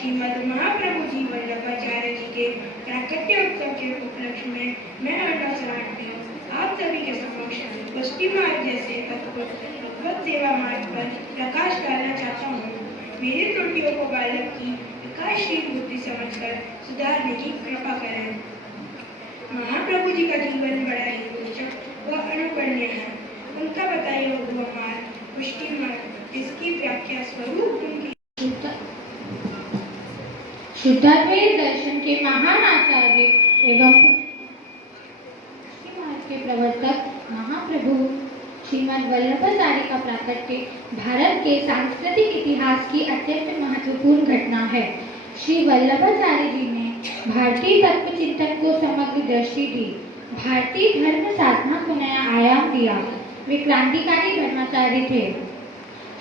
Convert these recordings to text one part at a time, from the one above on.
श्रीमद् महाप्रभु जी वल्लभाचार्य जी के प्राकट्य उत्सव के उपलक्ष्य में मैं अर्णव सराठी आप सभी के समक्ष पुष्टि मार्ग जैसे अद्भुत भगवत सेवा मार्ग पर प्रकाश डालना चाहता हूँ। मेरी त्रुटियों को बालक की विकासशील बुद्धि समझकर सुधारने की कृपा करें। महाप्रभु जी का जीवन बड़ा ही रोचक व अनुकरणीय है। उनका बताया हुआ मार्ग पुष्टि मार्ग, इसकी व्याख्या स्वरूप उनकी शुद्धाद्वैत दर्शन के महान आचार्य एवं के प्रवर्तक महाप्रभु श्रीमद् वल्लभाचार्य का प्राकट्य भारत के सांस्कृतिक इतिहास की अत्यंत महत्वपूर्ण घटना है। श्री वल्लभाचार्य जी ने भारतीय तत्व चिंतन को समग्र दृष्टि दी, भारतीय धर्म साधना को नया आयाम दिया। वे क्रांतिकारी धर्माचार्य थे।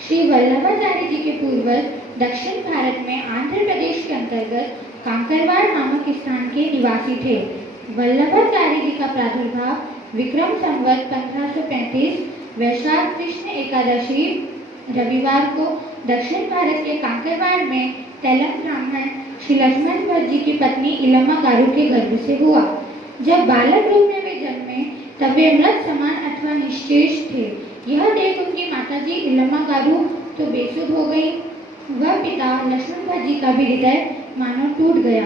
श्री वल्लभाचार्य जी के पूर्वज दक्षिण भारत में आंध्र प्रदेश के अंतर्गत कांकरवाड़ नामक स्थान के निवासी थे। वल्लभाचार्य जी का प्रादुर्भाव विक्रम संवत 1535 वैशाख कृष्ण एकादशी रविवार को दक्षिण भारत के कांकरवाड़ में तेलंग ब्राह्मण श्री लक्ष्मण भट्ट जी की पत्नी इलम्मा गारू के गर्भ से हुआ। जब बालक रूप में वे जन्मे तब वे मृत समान अथवा निश्चेष थे। यह देख उनकी माताजी इलम्मा गारू तो बेसुध हो गई। वह पिता लक्ष्मण भट्ट जी का भी हृदय मानो टूट गया।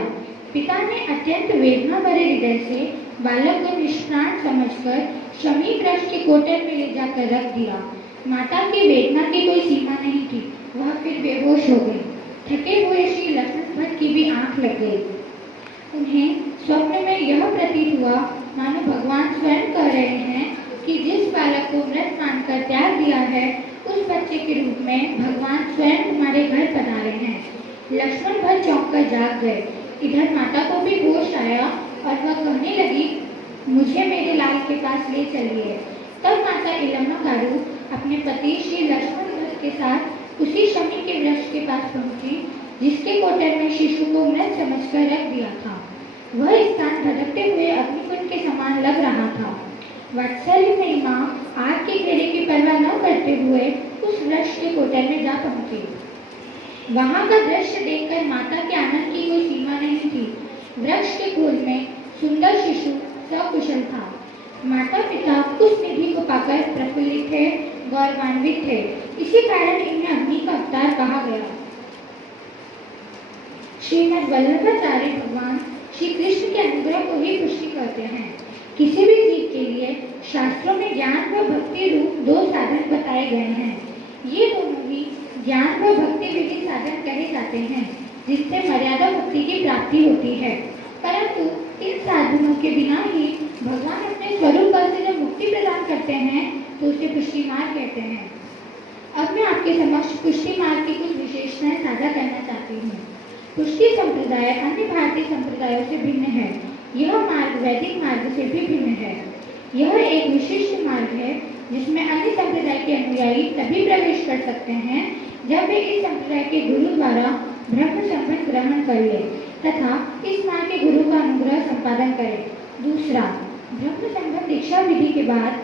पिता ने अत्यंत वेदना भरे हृदय से बालक को निष्प्राण समझकर शमी वृक्ष के कोटर में ले जाकर रख दिया। माता की वेदना की कोई सीमा नहीं थी। वह फिर बेहोश हो गई। थके हुए श्री लक्ष्मण भट्ट की भी आंख लग गई। उन्हें स्वप्न में यह प्रतीत हुआ मानो भगवान स्वयं कह रहे हैं कि जिस बालक को मृत मानकर त्याग दिया है उस बच्चे के रूप में भगवान स्वयं तुम्हारे घर पधारे हैं। लक्ष्मण भट्ट चौंक कर जाग गए। इधर माता को भी होश आया और वह कहने लगी, मुझे मेरे लाल के पास ले चलिए। तब माता इलम्मा गारू अपने पति श्री लक्ष्मण भट्ट के साथ उसी शमी के वृक्ष के पास पहुंची जिसके कोटर में शिशु को मृत समझकर रख दिया था। वह स्थान धधकते हुए अग्निकुंड के समान लग रहा था। वात्सल्यमयी माँ आग के घेरे की परवाह न करते हुए उस वृक्ष के कोटर में जा पहुंची। वहां का दृश्य देखकर माता के आनंद की कोई सीमा नहीं थी। वृक्ष के खोल में सुंदर शिशु सकुशल था। माता पिता उस निधि को पाकर प्रफुल्लित थे, गौरवान्वित थे। इसी कारण इन्हें अग्नि का अवतार कहा गया। श्रीमद् वल्लभाचार्य भगवान श्री कृष्ण के अनुग्रह को ही पुष्टि करते हैं। किसी भी जीव के लिए शास्त्रों में ज्ञान व भक्ति रूप दो साधन बताए गए हैं। ये दोनों भी ज्ञान व भक्ति विधि साधन कहे जाते हैं जिससे मर्यादा भक्ति की प्राप्ति होती है। परंतु इन साधनों के बिना ही भगवान अपने स्वरूप से जब मुक्ति प्रदान करते हैं तो उसे पुष्टि मार्ग कहते हैं। अब मैं आपके समक्ष पुष्टि मार्ग की कुछ विशेषताएं साझा करना चाहती हूँ। पुष्टि संप्रदाय अन्य भारतीय संप्रदायों से भिन्न है। यह मार्ग वैदिक मार्ग से भी भिन्न है। यह एक विशिष्ट मार्ग है जिसमें अन्य संप्रदाय के अनुयायी तभी प्रवेश कर सकते हैं जब वे इस संप्रदाय के गुरु द्वारा ब्रह्म संबंध ग्रहण कर ले तथा इस मार्ग के गुरु का अनुग्रह संपादन करें। दूसरा, ब्रह्म संबंध दीक्षा विधि के बाद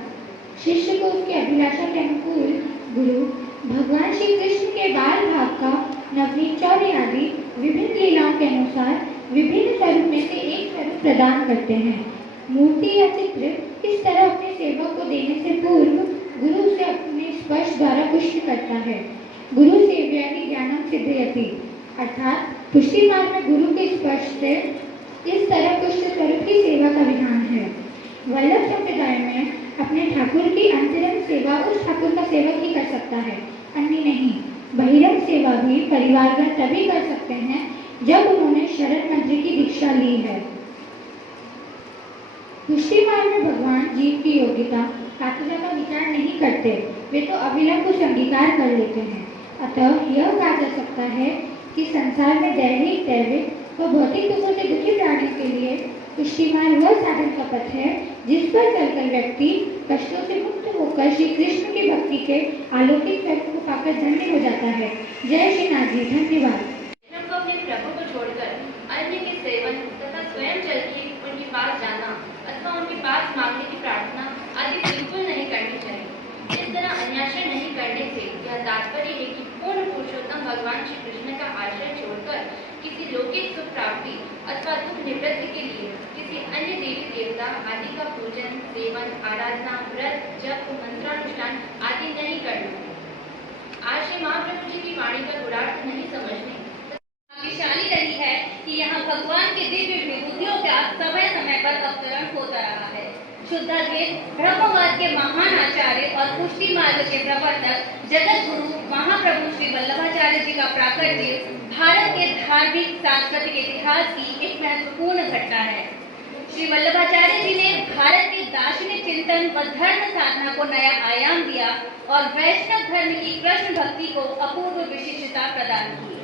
शिष्य को उसकी अभिलाषा के अनुकूल गुरु भगवान श्री कृष्ण के बाल भाग का नवनीत चौर्य आदि विभिन्न लीलाओं के अनुसार विभिन्न स्वरूप में से एक स्वरूप प्रदान करते हैं। मूर्ति या चित्र इस तरह अपने सेवक को देने से पूर्व गुरु उसे अपने स्पर्श द्वारा पुष्ट करता है। गुरु सेव्यानि ज्ञानम सिद्धयति, अर्थात पुष्टि मार्ग में गुरु के स्पर्श से इस तरह पुष्ट स्वरूप की सेवा का विधान है। वल्लभ संप्रदाय में अपने ठाकुर की अंतरंग सेवा उस ठाकुर का सेवक ही कर सकता है, अन्य नहीं। बहिरंग सेवा भी परिवारगण तभी कर सकते हैं जब उन्होंने शरण मंत्र की दीक्षा ली है। पुष्टि मार्ग में भगवान जीव की योग्यता पात्रता का विचार नहीं करते, वे तो अविलंब को अंगीकार कर लेते हैं। अतः यह कहा जा सकता है कि संसार में दैहिक दैविक व भौतिक दुखों से दुखी प्राणियों के लिए पुष्टि मार्ग वह साधन का पथ है जिस पर चलकर व्यक्ति कष्टों से मुक्त होकर श्री कृष्ण की भक्ति के अलौकिक स्वरूप को पाकर धन्य हो जाता है। जय श्री नाथ जी, धन्यवाद। को अपने प्रभु को छोड़कर अन्य के सेवन तथा स्वयं चल के उनके पास जाना अथवा उनके पास मांगने की प्रार्थना आदि बिल्कुल नहीं करनी चाहिए। इस तरह अन्याश्रय नहीं करने से यह तात्पर्य है कि पूर्ण पुरुषोत्तम भगवान श्री कृष्ण का आश्रय छोड़कर लौकिक सुख प्राप्ति अथवा दुख निवृत्ति के लिए किसी अन्य देवी देवता आदि का पूजन, सेवन, आराधना, व्रत, जप, मंत्रानुष्ठान आदि नहीं करना। आज श्री महाप्रभु जी की वाणी का गुणार्थ नहीं समझने भाग्यशाली रही है कि यहाँ भगवान के दिव्य विभूतियों का समय समय पर अवतरण होता रहा है। शुद्धाद्वैत ब्रह्मवाद के महान आचार्य और पुष्टि मार्ग के प्रवर्तक जगत गुरु महाप्रभु श्री वल्लभाचार्य जी का प्राकट्य भारत के धार्मिक सांस्कृतिक इतिहास की एक महत्वपूर्ण घटना है। श्री वल्लभाचार्य जी ने भारत के दार्शनिक चिंतन व धर्म साधना को नया आयाम दिया और वैष्णव धर्म की कृष्ण भक्ति को अपूर्व विशिष्टता प्रदान की।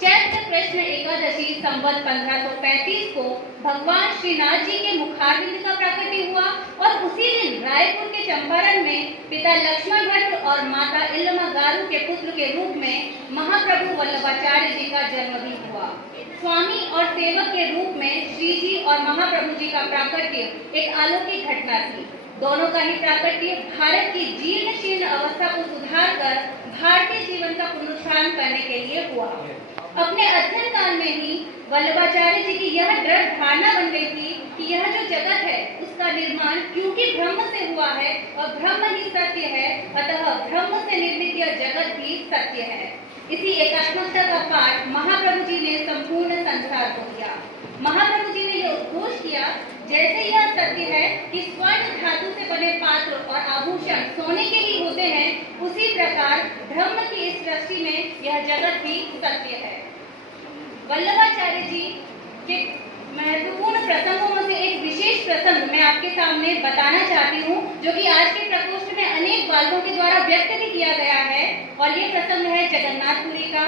चैत्र कृष्ण एकादशी संवत 1535 को भगवान श्रीनाथ जी के मुखारविंद का प्राकट्य हुआ और उसी दिन रायपुर के चंपारण में पिता लक्ष्मण भट्ट और माता इल्लमागारू के पुत्र के रूप में महाप्रभु वल्लभाचार्य जी का जन्म भी हुआ। स्वामी और सेवक के रूप में श्री जी और महाप्रभु जी का प्राकट्य एक अलौकिक घटना थी। दोनों का ही प्राकट्य भारत की जीर्ण शीर्ण अवस्था को सुधार कर भारतीय जीवन का पुनरुत्थान करने के लिए हुआ। अपने अध्ययन काल में ही वल्लभाचार्य जी की यह दृढ़ धारणा बन गई थी कि यह जो जगत है उसका निर्माण क्योंकि ब्रह्म से हुआ है और ब्रह्म ही सत्य है, अतः ब्रह्म से निर्मित यह जगत भी सत्य है। इसी एकात्मकता का पाठ महाप्रभु जी ने संपूर्ण संसार को दिया। महाप्रभु जी ने यह उद्घोष किया, जैसे यह सत्य है कि स्वर्ण धातु से बने पात्र और आभूषण सोने के ही होते हैं, उसी प्रकार ब्रह्म की इस सृष्टि में यह जगत भी सत्य है। वल्लभाचार्य जी के महत्वपूर्ण प्रसंगों में से एक विशेष प्रसंग मैं आपके सामने बताना चाहती हूँ, जो कि आज के प्रकोष्ठ में अनेक बालकों के द्वारा व्यक्त भी किया गया है, और ये प्रसंग है जगन्नाथपुरी का।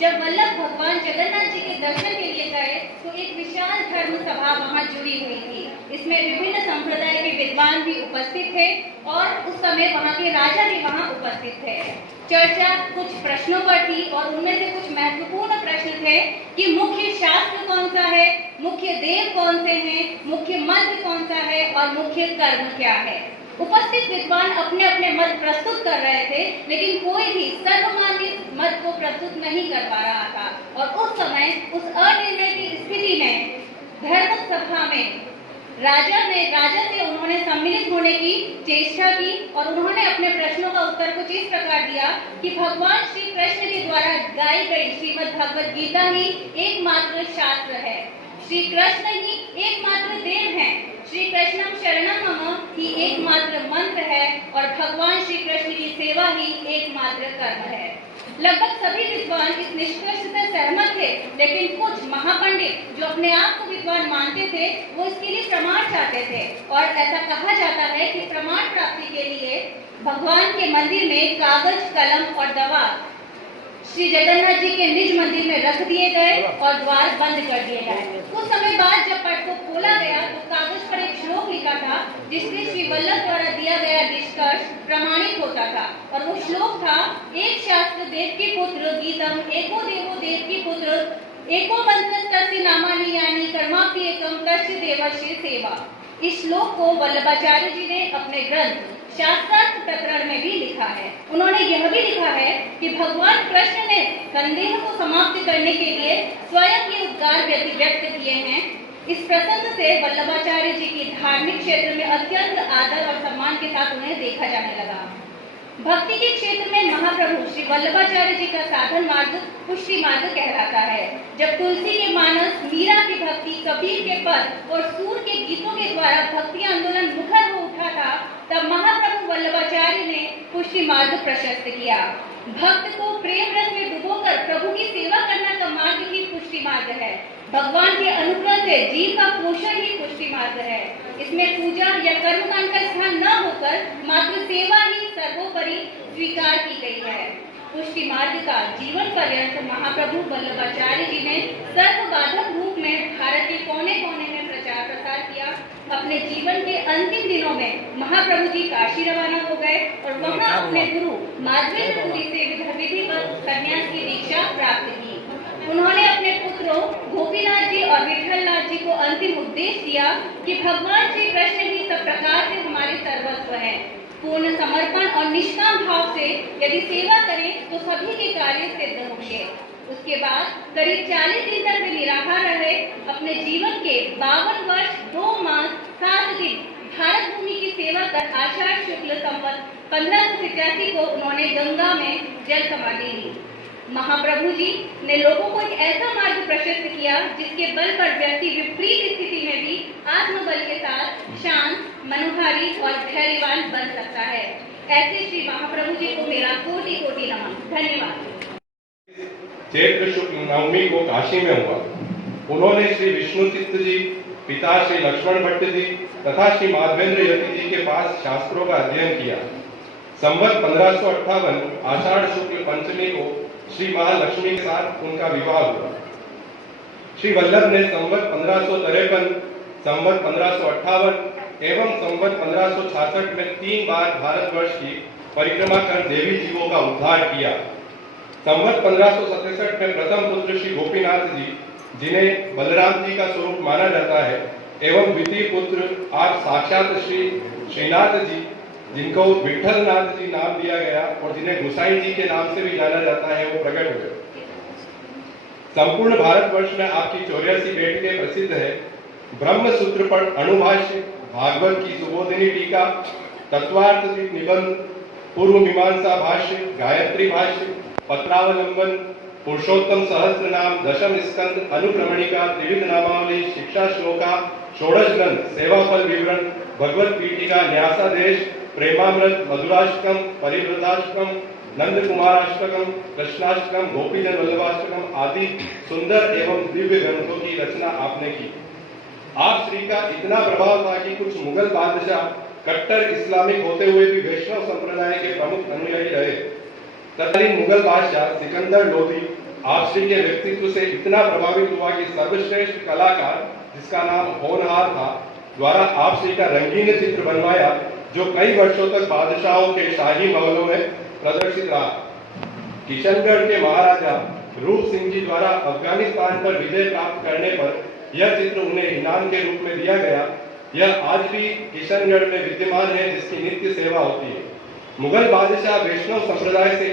जब वल्लभ भगवान जगन्नाथ जी के दर्शन के लिए गए तो एक विशाल धर्म सभा वहां जुड़ी हुई थी। इसमें विभिन्न संप्रदाय के विद्वान भी उपस्थित थे और उस समय वहां के राजा भी वहां उपस्थित थे। चर्चा कुछ प्रश्नों पर थी और उनमें से कुछ महत्वपूर्ण प्रश्न थे कि मुख्य शास्त्र कौन सा है, मुख्य देव कौन से हैं, मुख्य मंत्र कौन सा है और मुख्य कर्म क्या है। उपस्थित विद्वान अपने अपने मत प्रस्तुत कर रहे थे, लेकिन कोई भी सर्वमान्य मत को प्रस्तुत नहीं कर पा रहा था। और उस समय उस अनिर्णय की स्थिति में धर्म सभा में राजा से उन्होंने सम्मिलित होने की चेष्टा की और उन्होंने अपने प्रश्नों का उत्तर कुछ इस प्रकार दिया कि भगवान श्री कृष्ण के द्वारा गाई गई श्रीमद् भगवद गीता ही एकमात्र शास्त्र है। श्री कृष्ण ही एकमात्र देव हैं। श्री कृष्णम शरणम मम ही एकमात्र मंत्र है और भगवान श्री कृष्ण की सेवा ही एकमात्र कर्म है। लगभग सभी विद्वान इस निष्कर्ष से सहमत थे, लेकिन कुछ महापंडित जो अपने आप को विद्वान मानते थे वो इसके लिए प्रमाण चाहते थे। और ऐसा कहा जाता है कि प्रमाण प्राप्ति के लिए भगवान के मंदिर में कागज, कलम और दवा श्री जगन्नाथ जी के निज मंदिर में रख दिए गए और द्वार बंद कर दिए गए। कुछ समय बाद जब पट को खोला गया तो कागज पर एक श्लोक लिखा था, जिससे श्री वल्लभ द्वारा दिया गया निष्कर्ष प्रमाणित होता था। और वो श्लोक था, एक शास्त्र देव की पुत्र गीतम, एको देवो देव की पुत्र, एको मंत्र तस्य नामानि यानि कर्मापि एकम तस्य देवस्य सेवा। इस श्लोक को वल्लभाचार्य जी ने अपने ग्रंथ शास्त्रार्थ प्रकरण में भी लिखा है। उन्होंने यह भी लिखा है कि भगवान कृष्ण ने संदेह को समाप्त करने के लिए स्वयं ये उद्गार व्यक्त किए हैं। इस प्रसंग से वल्लभाचार्य जी की धार्मिक क्षेत्र में अत्यंत आदर और सम्मान के साथ उन्हें देखा जाने लगा। भक्ति के क्षेत्र में महाप्रभु श्री वल्लभाचार्य जी का साधन मार्ग पुष्टि मार्ग कहलाता है। जब तुलसी के मानस, मीरा की भक्ति, कबीर के पद और सूर के गीतों के द्वारा भक्ति आंदोलन मुखर हो उठा था, तब महाप्रभु वल्लभाचार्य ने पुष्टि मार्ग प्रशस्त किया। भक्त को प्रेम रस में डुबोकर प्रभु की सेवा करना का मार्ग ही पुष्टि मार्ग है। भगवान के अनुग्रह से जीव का पोषण ही पुष्टि मार्ग है। इसमें पूजा या कर्मकांड का स्थान न होकर मात्र सेवा ही सर्वोपरि स्वीकार की गई है। पुष्टि मार्ग का जीवन पर्यंत महाप्रभु वल्लभाचार्य जी ने सर्वबाधक रूप में भारत के कोने कोने में प्रचार प्रसार किया। अपने जीवन के अंतिम दिनों में महाप्रभु जी काशी रवाना हो गए और वहां अपने गुरु माधवेंद्रपुरी से विधिवत सन्यास की दीक्षा प्राप्त की। उन्होंने अपने पुत्रों गोपीनाथ जी और विठलनाथ जी को अंतिम उपदेश दिया कि भगवान श्री कृष्ण ही सब प्रकार से हमारे सर्वस्व हैं। पूर्ण समर्पण और निष्काम भाव से यदि सेवा करें तो सभी के कार्य सिद्ध होंगे। उसके बाद करीब 40 दिन तक वे निराहार रहे। अपने जीवन के 52 वर्ष 2 मास 7 दिन भारत भूमि की सेवा कर आषाढ़ शुक्ल संवत 1587 को उन्होंने गंगा में जल समाधि ली। महाप्रभु जी ने लोगों को एक ऐसा मार्ग प्रशस्त किया जिसके बल पर व्यक्ति विपरीत स्थिति में भी आत्मबल के साथ शांत, मनोहारी और धैर्यवान बन सकता है। ऐसे श्री महाप्रभु जी को मेरा कोटि कोटि नमन। धन्यवाद। चैत्र शुक्ल नवमी को काशी में हुआ। उन्होंने श्री विष्णुचित्त जी, पिता श्री लक्ष्मण भट्ट जी तथा श्री माधवेंद्र यति जी के पास शास्त्रों का अध्ययन किया। संवत 1558 आषाढ़ शुक्ल पंचमी को श्री महालक्ष्मी के साथ उनका विवाह हुआ। श्री वल्लभ ने संवत 1553, संवत 1558 एवं संवत 1566 में 3 बार भारतवर्ष की परिक्रमा कर देवी जीवों का उद्धार किया। संवत 1567 में प्रथम पुत्र श्री गोपीनाथ जी, जिन्हें बलराम जी का स्वरूप माना जाता है, एवं द्वितीय पुत्र आप साक्षात श्री श्रीनाथ जी, जिनको विठलनाथ जी नाम दिया गया और जिन्हें गुसाई जी के नाम से भी जाना जाता है, वो प्रकट हुए। संपूर्ण भारतवर्ष में आपकी 84 बेटियां प्रसिद्ध है। ब्रह्म सूत्र पर अणुभाष्य, भागवत की सुबोधिनी टीका, तत्वार्थ निबंध, पूर्व मीमांसा भाष्य, गायत्री भाष्य, पत्रावलंबन, पुरुषोत्तम सहस्त्र नाम, दशम स्कंद, अनुक्रमणिका, त्रिविध नामावली, शिक्षा श्लोका, षोडश ग्रंथ, सेवाफल विवरण, भगवत पीठिका, न्यासादेश, प्रेमामृत, मधुराष्टकम, परिवृताष्टकम, नंद कुमाराष्टकम, कृष्णाष्टकम, गोपीजन वल्लभाष्टकम आदि सुंदर एवं दिव्य ग्रंथों की रचना आपने की। आप श्री का इतना प्रभाव था कि कुछ मुगल बादशाह कट्टर इस्लामिक होते हुए भी वैष्णव संप्रदाय के प्रमुख अनुयायी रहे। तत्कालीन मुगल बादशाह सिकंदर लोधी आप श्री के व्यक्तित्व से इतना प्रभावित हुआ कि सर्वश्रेष्ठ कलाकार, जिसका नाम होनहार था, द्वारा आप श्री का रंगीन चित्र बनवाया, जो कई वर्षों तक बादशाहों के शाही महलों में प्रदर्शित रहा। किशनगढ़ के महाराजा रूप सिंह जी द्वारा अफगानिस्तान पर विजय प्राप्त करने पर यह चित्र उन्हें इनाम के रूप में दिया गया। यह आज भी किशनगढ़ में विद्यमान है, जिसकी नित्य सेवा होती है। मुगल बादशाह अकबर वैष्णव संप्रदाय से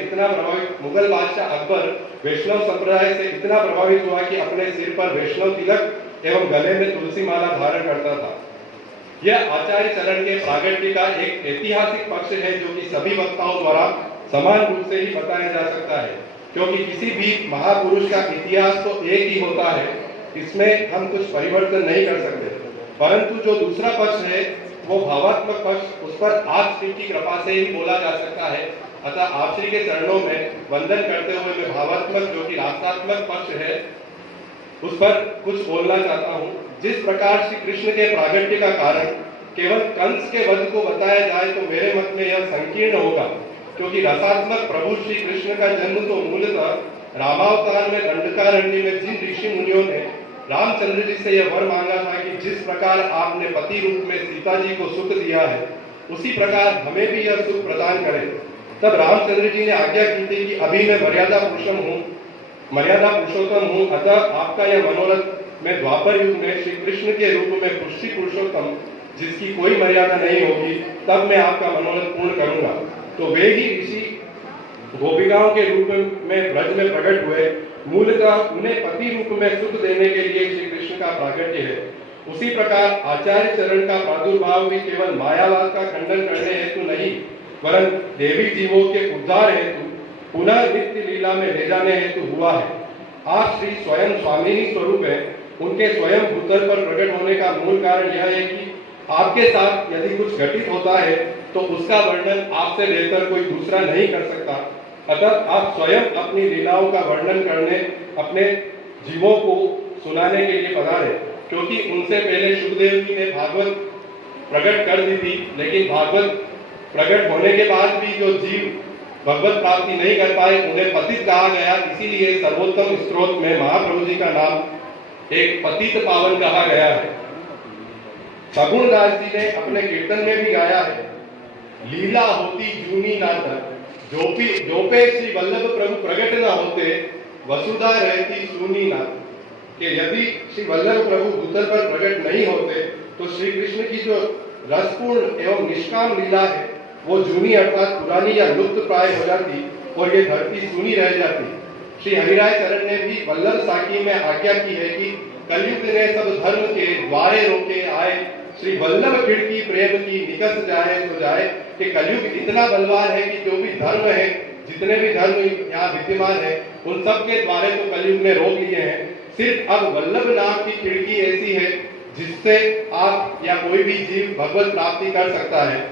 इतना प्रभावित हुआ कि अपने सिर पर वैष्णव तिलक एवं गले में तुलसी माला धारण करता था। यह आचार्य चरण के प्रागट्य का एक ऐतिहासिक पक्ष है, जो कि सभी वक्ताओं द्वारा समान रूप से ही बताया जा सकता है, क्योंकि किसी भी महापुरुष का इतिहास तो एक ही होता है, इसमें हम कुछ परिवर्तन नहीं कर सकते। परंतु जो दूसरा पक्ष है, वो भावात्मक पक्ष, उस पर आप श्री की कृपा से ही बोला जा सकता है। अतः आप श्री के चरणों में वंदन करते हुए मैं भावात्मक, जो कि राष्ट्रात्मक पक्ष है, उस पर कुछ बोलना चाहता हूँ। जिस प्रकार श्री कृष्ण के प्रागट्य का कारण केवल कंस के वध को बताया जाए तो मेरे मत में यह संकीर्ण होगा, क्योंकि रसात्मक प्रभु श्री कृष्ण का जन्म तो मूलतः रामावतार में दंडकारण्य में जिन ऋषि मुनियों ने रामचंद्र जी से यह वर मांगा था कि जिस प्रकार आपने पति रूप में सीता जी को सुख दिया है, उसी प्रकार हमें भी यह सुख प्रदान करें। तब रामचंद्र जी ने आज्ञा की थी कि अभी मैं मर्यादा पुरुषोत्तम हूँ, अतः आपका यह मनोरथ मैं द्वापर युग में श्री कृष्ण के रूप में पुष्टि पुरुषोत्तम, जिसकी कोई मर्यादा नहीं होगी, तब मैं आपका मनोरथ पूर्ण करूंगा। तो वे ही ऋषि गोपिकाओं के रूप में ब्रज में प्रकट हुए। मूलतः उन्हें पति रूप में सुख देने के लिए श्री कृष्ण का प्रागट्य है। उसी प्रकार आचार्य चरण का प्रादुर्भाव भी केवल मायावाद का खंडन करने हेतु नहीं, वरन देवी जीवों के उद्धार हेतु पुनः नित्य लीला में ले जाने हेतु हुआ है। आप श्री स्वयं स्वामिनी स्वरूप है। उनके स्वयं भूतल पर प्रकट होने का मूल कारण यह है कि आपके साथ यदि कुछ घटित होता है तो उसका वर्णन आपसे बेहतर कोई दूसरा नहीं कर सकता। अतः आप स्वयं अपनी लीलाओं का वर्णन करने, अपने जीवों को सुनाने के लिए पधारे, क्योंकि उनसे पहले सुखदेव जी ने भागवत प्रकट कर दी थी, लेकिन भागवत प्रकट होने के बाद भी जो जीव भगवत प्राप्ति नहीं कर पाए, उन्हें पतित कहा गया। इसीलिए सर्वोत्तम स्तोत्र में महाप्रभु जी का नाम एक पतित पावन कहा गया है। सगुण दास जी ने अपने कीर्तन में भी गाया है, लीला होती जूनी नाथ, जोपे श्री वल्लभ प्रभु प्रकट न होते, वसुधा रहती सूनी नाथ। कि यदि श्री वल्लभ प्रभु भूतल पर प्रकट नहीं होते तो श्री कृष्ण की जो रसपूर्ण एवं निष्काम लीला है, वो जूनी अर्थात पुरानी या लुप्त प्राय हो जाती और ये धरती सूनी रह जाती। श्री हरिराय चरण ने भी वल्लभ साखी में आज्ञा की है कि कलयुग ने सब धर्म के द्वारे रोके आए, श्री वल्लभ खिड़की प्रेम की निकस जाए तो जाए। कि कलयुग इतना बलवान है कि जो भी धर्म है, जितने भी धर्म यहाँ विद्यमान है, उन सब के द्वारे तो कलयुग ने रोक लिए हैं। सिर्फ अब वल्लभ नाम की खिड़की ऐसी है जिससे आप या कोई भी जीव भगवत प्राप्ति कर सकता है।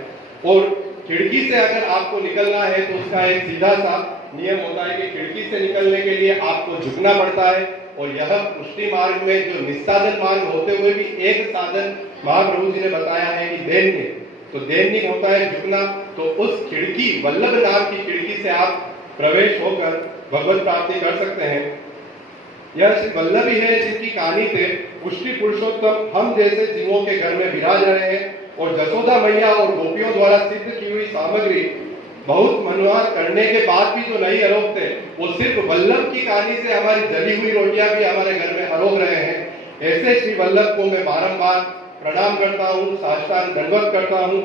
और खिड़की से अगर आपको निकलना है तो उसका एक सीधा सा नियम होता है कि खिड़की से निकलने के लिए आपको झुकना पड़ता है। और यह पुष्टि मार्ग में जो निस्साधन मार्ग होते हुए भी एक साधन महाप्रभु जी ने बताया है कि दैन्य, तो दैनिक होता है झुकना। तो उस खिड़की वल्लभ नाम की खिड़की से आप प्रवेश होकर भगवत प्राप्ति कर सकते हैं। यह श्री वल्लभ ही है जिनकी कहानी से पुष्टि पुरुषोत्तम हम जैसे जीवों के घर में विराज रहे हैं। और जसोदा मैया और गोपियों द्वारा सिद्ध की हुई सामग्री बहुत मनोहर करने के बाद भी जो नहीं आरोपते, वो सिर्फ वल्लभ की कहानी से हमारी जली हुई रोटियां भी हमारे घर में आरोप रहे हैं। ऐसे श्री वल्लभ को मैं बारंबार प्रणाम करता हूँ, साष्टांग दंडवत करता हूँ।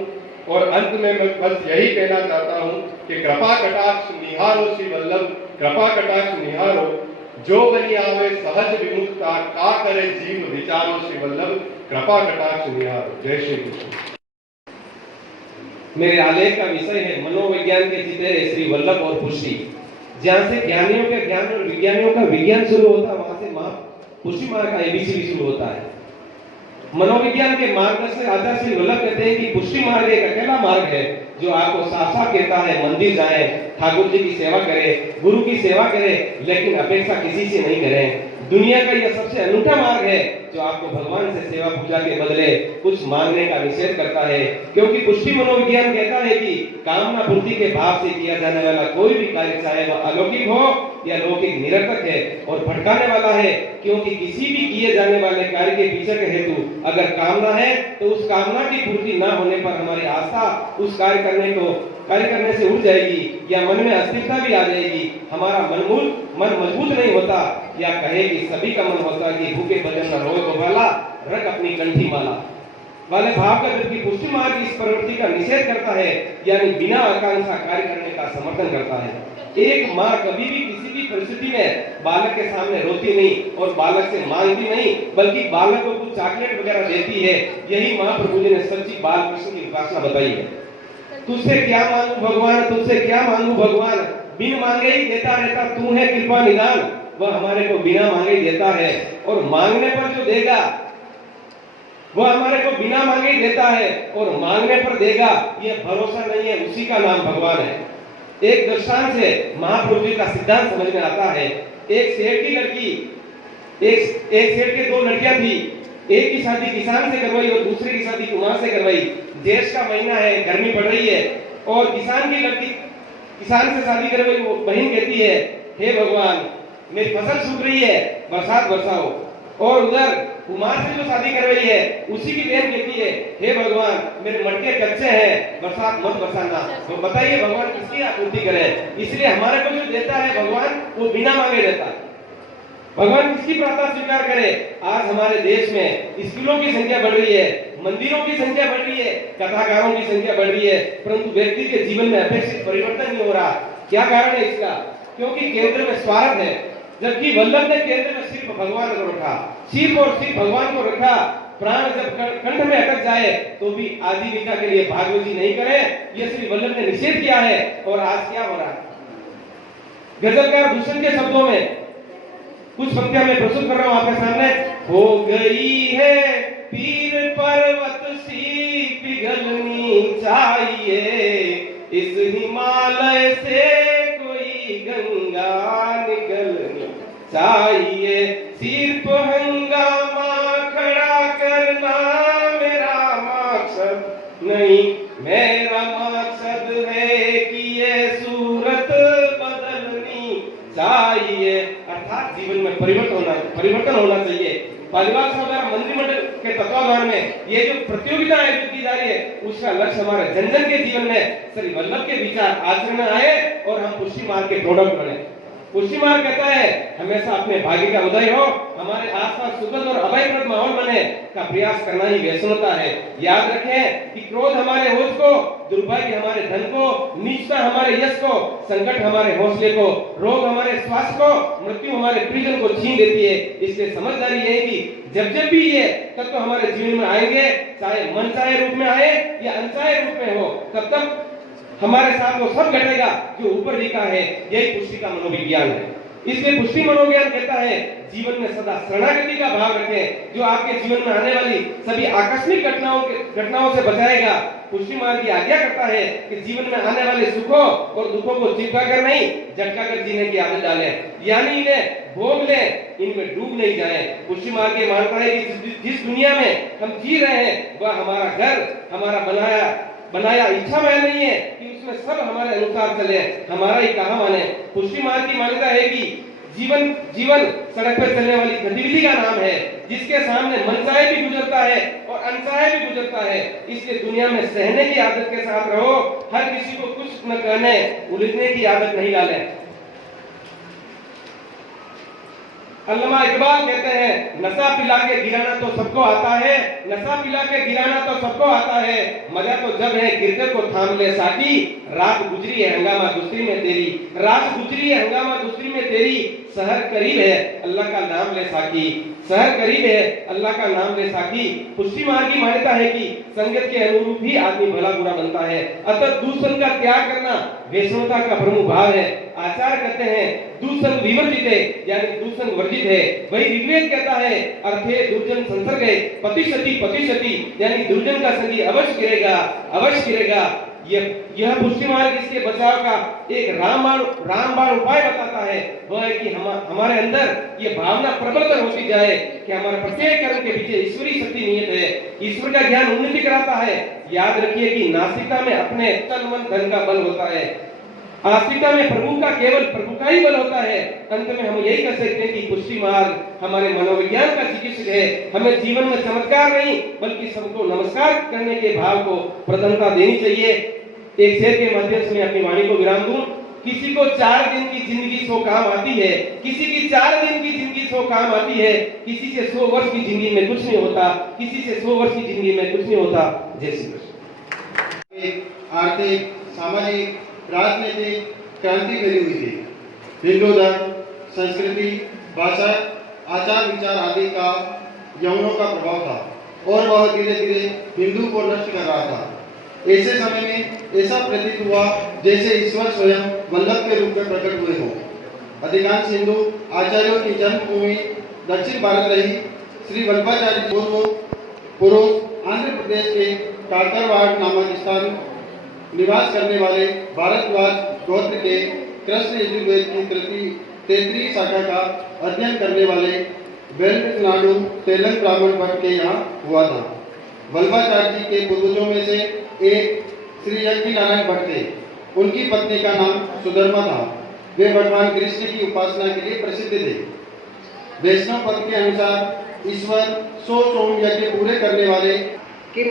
और अंत में मैं बस यही कहना चाहता हूँ कि कृपा कटाक्ष निहारो श्री वल्लभ, कृपा कटाक्ष निहारो, जो बनी आवे सहज विमुक्ता, का करे जीव विचारो श्री वल्लभ, कृपा कटाक्ष निहारो। जय श्री कृष्ण। मेरे आलेख का विषय है मनोविज्ञान के चितेरे श्री वल्लभ और पुष्टि। जहाँ से ज्ञानियों के ज्ञान और विज्ञानियों का विज्ञान शुरू होता है, वहां से पुष्टि मार्ग का एबीसीडी शुरू होता है। मनोविज्ञान के मार्गदर्शक आचार्य श्री वल्लभ कहते हैं कि पुष्टि मार्ग एक अकेला मार्ग है जो आपको साफ साफ कहता है मंदिर जाए, ठाकुर जी की सेवा करें, गुरु की सेवा करें, लेकिन अपेक्षा किसी से नहीं करें। दुनिया का यह सबसे अनूठा मार्ग है जो आपको भगवान से सेवा पूजा के बदले कुछ मांगने का निषेध करता है। क्योंकि पुष्टि मनोविज्ञान कहता है कि कामना पूर्ति के भाव से किया जाने वाला कोई भी कार्य, चाहे वह अलौकिक हो या लौकिक, निरर्थक है और भटकाने वाला है। क्योंकि किसी भी किए जाने वाले कार्य के पीछे के हेतु अगर कामना है तो उस कामना की पूर्ति न होने पर हमारी आस्था उस कार्य करने से उठ जाएगी या मन में अस्थिरता भी आ जाएगी। हमारा मन मजबूत नहीं होता, या कहे कि सभी का मन होता कि भूखे भजन न रोए गोपाला, रख अपनी कंठी माला वाले भाव का जबकि पुष्टि मार्ग इस प्रवृत्ति का निषेध करता है, यानी बिना आकांक्षा कार्य करने का समर्थन करता है। एक माँ कभी भी किसी भी परिस्थिति में बालक के सामने रोती नहीं और बालक से मांगती नहीं, बल्कि बालक को कुछ चॉकलेट वगैरह देती है। यही महाप्रभु जी ने सच्ची बाल कृष्ण की उपासना बताई है। तुझसे क्या मांगू भगवान, तुझसे क्या मांगू भगवान, बिन मांगे ही देता रहता तू है कृपा निदान। वह हमारे को बिना मांगे ही देता है और मांगने पर जो देगा वह हमारे को बिना मांगे ही देता है और मांगने पर देगा, यह भरोसा नहीं है, उसी का नाम भगवान है। एक दृष्टांत से महाप्रभु जी का सिद्धांत समझ में आता है। एक सेठ की लड़की, एक सेठ के दो लड़कियां थी, एक की शादी किसान से करवाई और दूसरे की शादी कुमार से करवाई। जेठ का महीना है, गर्मी पड़ रही है और किसान की लड़की किसान से शादी करवाई। वो बहन कहती है, हे भगवान मेरी फसल सूख रही है, बरसात बरसाओ। और उधर कुमार से जो शादी करवाई है उसी की बहन कहती है, हे भगवान मेरे मटके कच्चे हैं, बरसात मत बरसाना। तो बताइए भगवान किसकी आपूर्ति करे? इसलिए हमारे को जो देता है भगवान वो बिना मांगे देता है। भगवान किसकी प्रार्थना स्वीकार करे? आज हमारे देश में स्कूलों की संख्या बढ़ रही है, मंदिरों की संख्या बढ़ रही है, कथाकारों की संख्या बढ़ रही है, परंतु व्यक्ति के जीवन में अपेक्षित परिवर्तन नहीं हो रहा। क्या कारण है इसका? क्योंकि केंद्र में स्वार्थ है, जबकि वल्लभ ने केंद्र में सिर्फ भगवान को रखा, सिर्फ और सिर्फ भगवान को रखा। प्राण जब कंठ में अटक जाए तो भी आजीविका के लिए भागवती नहीं करे, यह श्री वल्लभ ने निषेध किया है। और आज क्या हो रहा है? गजलकार दूषण के शब्दों में कुछ पंक्तियां मैं प्रस्तुत कर रहा हूं आपके सामने। हो गई है पीर पर्वत सी पिघलनी चाहिए, इस हिमालय से कोई गंगा निकलनी चाहिए। सिर्फ हंगामा खड़ा करना मेरा मकसद नहीं, मेरा मकसद है कि ये सूरत बदलनी चाहिए। अर्थात जीवन में परिवर्तन होना चाहिए। परिवार सभा मंत्रिमंडल के तत्वाधान में ये जो प्रतियोगिता आयोजित की जा रही है उसका लक्ष्य हमारे जन जन के जीवन में श्री वल्लभ के विचार आचरण में आए और हम पुष्टि मार्ग के प्रोडक्ट बने। पुष्टि मार्ग कहता है हमेशा अपने भाग्य का उदय हो, हमारे आसपास सुखद और अभयप्रद माहौल बने का प्रयास करना ही वैष्णवता है। याद रखें कि क्रोध हमारे होश को, दुर्भाग्य हमारे धन को, नीचता हमारे यश को, संकट हमारे हौसले को, रोग हमारे स्वास्थ्य को, मृत्यु हमारे प्रियजन को छीन लेती है। इसलिए समझदारी यह है कि जब जब भी ये तत्व हमारे जीवन में आएंगे, चाहे मनचाहे रूप में आए या अनचाहे रूप में हो, तब तक हमारे साथ वो सब घटेगा जो ऊपर लिखा है। यही पुष्टि का मनोविज्ञान है। इसलिए पुष्टि मनोविज्ञान कहता है जीवन में सदा शरणागति का भाव रखें, जो आपके जीवन में आने वाली सभी आकस्मिक घटनाओं से बचाएगा। पुष्टि मार्ग की आज्ञा करता है कि जीवन में आने वाले सुखों और दुखों को चिपका कर नहीं, झटका कर जीने की आदत डालें, यानी इन्हें भोग लें, इनमें डूब नहीं जाएं। पुष्टि मार्ग ये मानता है कि जिस दुनिया में हम जी रहे हैं वह हमारा घर, हमारा बनाया इच्छामय नहीं है कि उसमें सब हमारे अनुसार चले, हमारा ही कहा माने। पुष्टि मार्ग की मान्यता है कि जीवन सड़क पर चलने वाली गतिविधि का नाम है, जिसके सामने मनचाहे भी गुजरता है और अनचाहे भी गुजरता है। इसलिए दुनिया में सहने की आदत के साथ रहो, हर किसी को कुछ न कहने उलझने की आदत नहीं डालें। अल्लामा इकबाल कहते हैं नशा पिला के गिराना तो सबको आता है, नशा पिला के गिराना तो सबको आता है, मजा तो जब है गिरकर को थाम ले साकी, रात गुजरी है हंगामा दूसरी में तेरी, रात गुजरी है हंगामा दूसरी में तेरी, शहर करीब है अल्लाह का नाम ले साकी, शहर करीब है अल्लाह का नाम ले साकी। पुष्टि मार्ग की मान्यता है कि संगत के अनुरूप ही आदमी भला बुरा बनता है, अतः दूसंग का त्याग करना वैष्णवता का प्रमुख भाव है। आचार्य कहते हैं दूसंग विवर्जित है, यानी दूसंग वर्जित है। वही ऋग्वेद कहता है अर्थे दुर्जन संसर्ग है, पतिशति यानी दुर्जन का संगी अवश्य गिरेगा। यह पुष्टि मार्ग इसके बचाव का एक रामबाण उपाय बताता है। वह है कि हमारे अंदर ये भावना प्रबलतर होती जाए कि हमारे प्रत्येक कर्म के पीछे ईश्वरीय शक्ति निहित है। ईश्वर का ज्ञान उन्नति कराता है। याद रखिए कि नास्तिकता में अपने तन मन धन का बल होता है, आस्तिकता में प्रभु का केवल प्रभु का ही बल होता है। अंत में हम यही कह सकते हैं कि पुष्टि मार्ग हमारे मनोविज्ञान का चिकित्सक है। हमें जीवन में चमत्कार नहीं बल्कि सबको नमस्कार करने के भाव को प्रधानता देनी चाहिए। एक शेर के माध्यम से मैं अपनी वाणी को विराम दूं। किसी को 4 दिन की जिंदगी 100 काम आती है, किसी की 4 दिन की जिंदगी 100 काम आती है, किसी से 100 वर्ष की जिंदगी में कुछ नहीं होता, किसी से 100 वर्ष की जिंदगी में कुछ नहीं होता। जय श्री कृष्ण। आर्थिक, सामाजिक, राजनीतिक क्रांति फैली हुई थी। हिंदू धर्म, संस्कृति, भाषा, आचार विचार आदि का यवनों का प्रभाव था और वह धीरे धीरे हिंदू को नष्ट कर रहा था। ऐसे समय में ऐसा प्रतीत हुआ जैसे ईश्वर स्वयं वल्लभ के रूप में प्रकट हुए हों। अधिकांश हिंदू आचार्यों की जन्मभूमि दक्षिण भारत रही। श्री वल्लभाचार्य पूर्व आंध्र प्रदेश के काकरवाड़ नामक स्थान निवास करने वाले भारद्वाज गोत्र के कृष्ण यजुर्वेद की 33 शाखा का अध्ययन करने वाले बेलनाडु तेलंग ब्राह्मण भट्ट के यहाँ हुआ था। वल्लभाचार्य जी के पूर्वजों में से एक श्री यज्ञ नारायण भट्ट थे। उनकी पत्नी का नाम सुधर्मा था। वे भगवान कृष्ण की उपासना के लिए प्रसिद्ध थे। वैष्णव पद के अनुसार ईश्वर 100 सोम यज्ञ पूरे करने वाले कि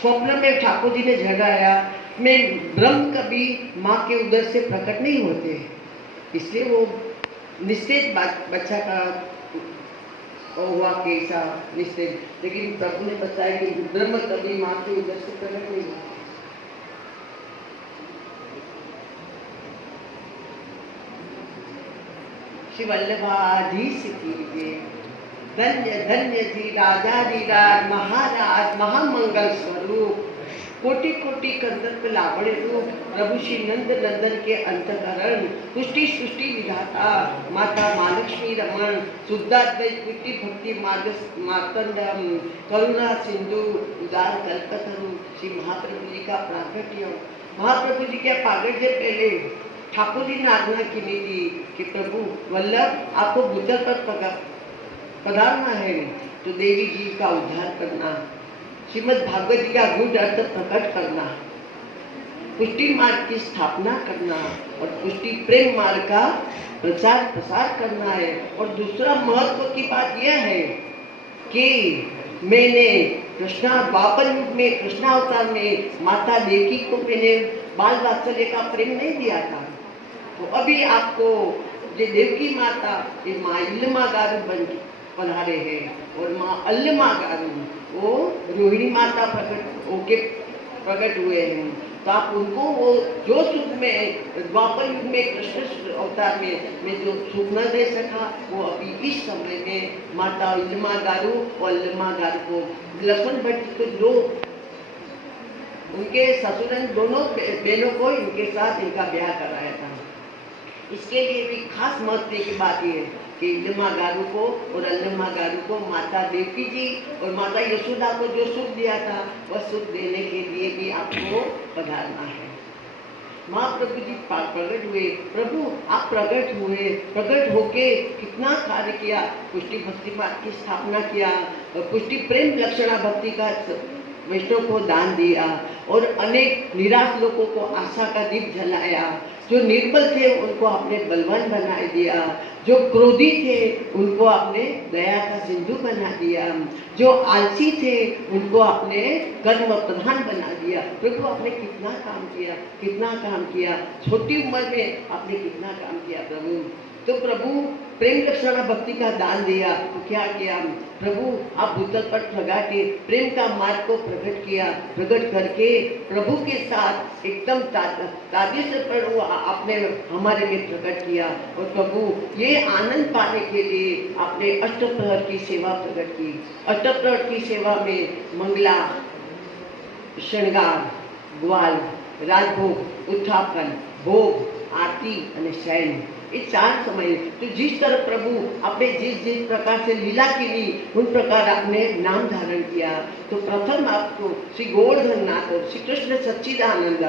स्वप्न में ठाकुर जी ने जगाया में ब्रह्म कभी माँ के उदर से प्रकट नहीं होते, इसलिए वो निश्चित बच्चा का हुआ कैसा निश्चित, लेकिन प्रभु ने बताया कि ब्रह्म कभी माँ के उदर से प्रकट नहीं होते। श्री वल्लभाधीश की धन्य धन्य जी राजाधिराज महाराज महामंगल स्वरूप कोटि कोटि कंदर्प लावण रूप प्रभु श्री नंद नंदन के अंतकरण पुष्टि सृष्टि विधाता माता महालक्ष्मी रमण शुद्धाद्वैत पुष्टि भक्ति मार्तंडम करुणा सिंधु उदार कल्पतरु श्री महाप्रभु जी का प्राकट्य। महाप्रभु जी के पागट से पहले ठाकुर जी ने आज्ञा की थी कि प्रभु वल्लभ आपको भूतल पर पधारना है तो देवी जी का उद्धार करना, श्रीमद् भागवत जी का गूढ़ अर्थ प्रकट करना, पुष्टि मार्ग की स्थापना करना और पुष्टि प्रेम मार्ग का प्रचार प्रसार करना है। और दूसरा महत्व की बात यह है कि मैंने द्वापर युग में कृष्णावतार में माता देवकी को मैंने बाल वात्सल्य का प्रेम नहीं दिया था, तो अभी आपको जे देवकी माता ये माँ इल्मा गारू बन के पधारे हैं और माँ अल्लमा गारू वो रोहिणी माता प्रकट होके प्रकट हुए हैं। तो आप उनको वो जो सुख में द्वापर युग में कृष्ण अवतार में जो सुख न दे सका वो अभी इस समय में माता इल्मा गारू और अल्लमा गारू को लक्ष्मण भट्ट को जो उनके ससुरन दोनों बहनों को इनके साथ इनका ब्याह कराया था। इसके लिए भी खास महत्व की बात ये है कि इल्मा गारू को और अल्लमा गारू को माता देवकी जी और माता यशोदा को जो सुख दिया था वह सुख देने के लिए भी आपको पधारना है। महाप्रभु जी प्रकट हुए, प्रभु आप प्रकट हुए, प्रकट होके कितना कार्य किया, पुष्टि भक्तिपात की स्थापना किया, पुष्टि प्रेम लक्षणा भक्ति का वैष्णव को दान दिया और अनेक निराश लोगों को आशा का दीप जलाया, जो निर्बल थे उनको आपने बलवान बना दिया, जो क्रोधी थे उनको आपने दया का सिंधु बना दिया, जो आलसी थे उनको आपने कर्म प्रधान बना दिया। प्रभु आपने कितना काम किया, कितना काम किया, छोटी उम्र में आपने कितना काम किया प्रभु। तो प्रभु प्रेम लक्षणा भक्ति का दान दिया तो क्या किया प्रभु, आप भूतल पर लगा के प्रेम का मार्ग को प्रकट किया, प्रकट करके प्रभु के साथ एकदम तादृश्य पर वो आपने हमारे में प्रकट किया। और प्रभु ये आनंद पाने के लिए आपने अष्टप्रहर की सेवा प्रकट की। अष्टप्रहर की सेवा में मंगला, श्रृंगार, ग्वाल, राजभोग, उत्थापन, भोग, आरती और शयन, ये चार समय। तो जिस तरह प्रभु आपने जिस प्रकार से लीला की ली उन प्रकार आपने नाम धारण किया। तो प्रथम आपको श्री गोवर्धन नाथ और श्री कृष्ण सच्चिदानंद,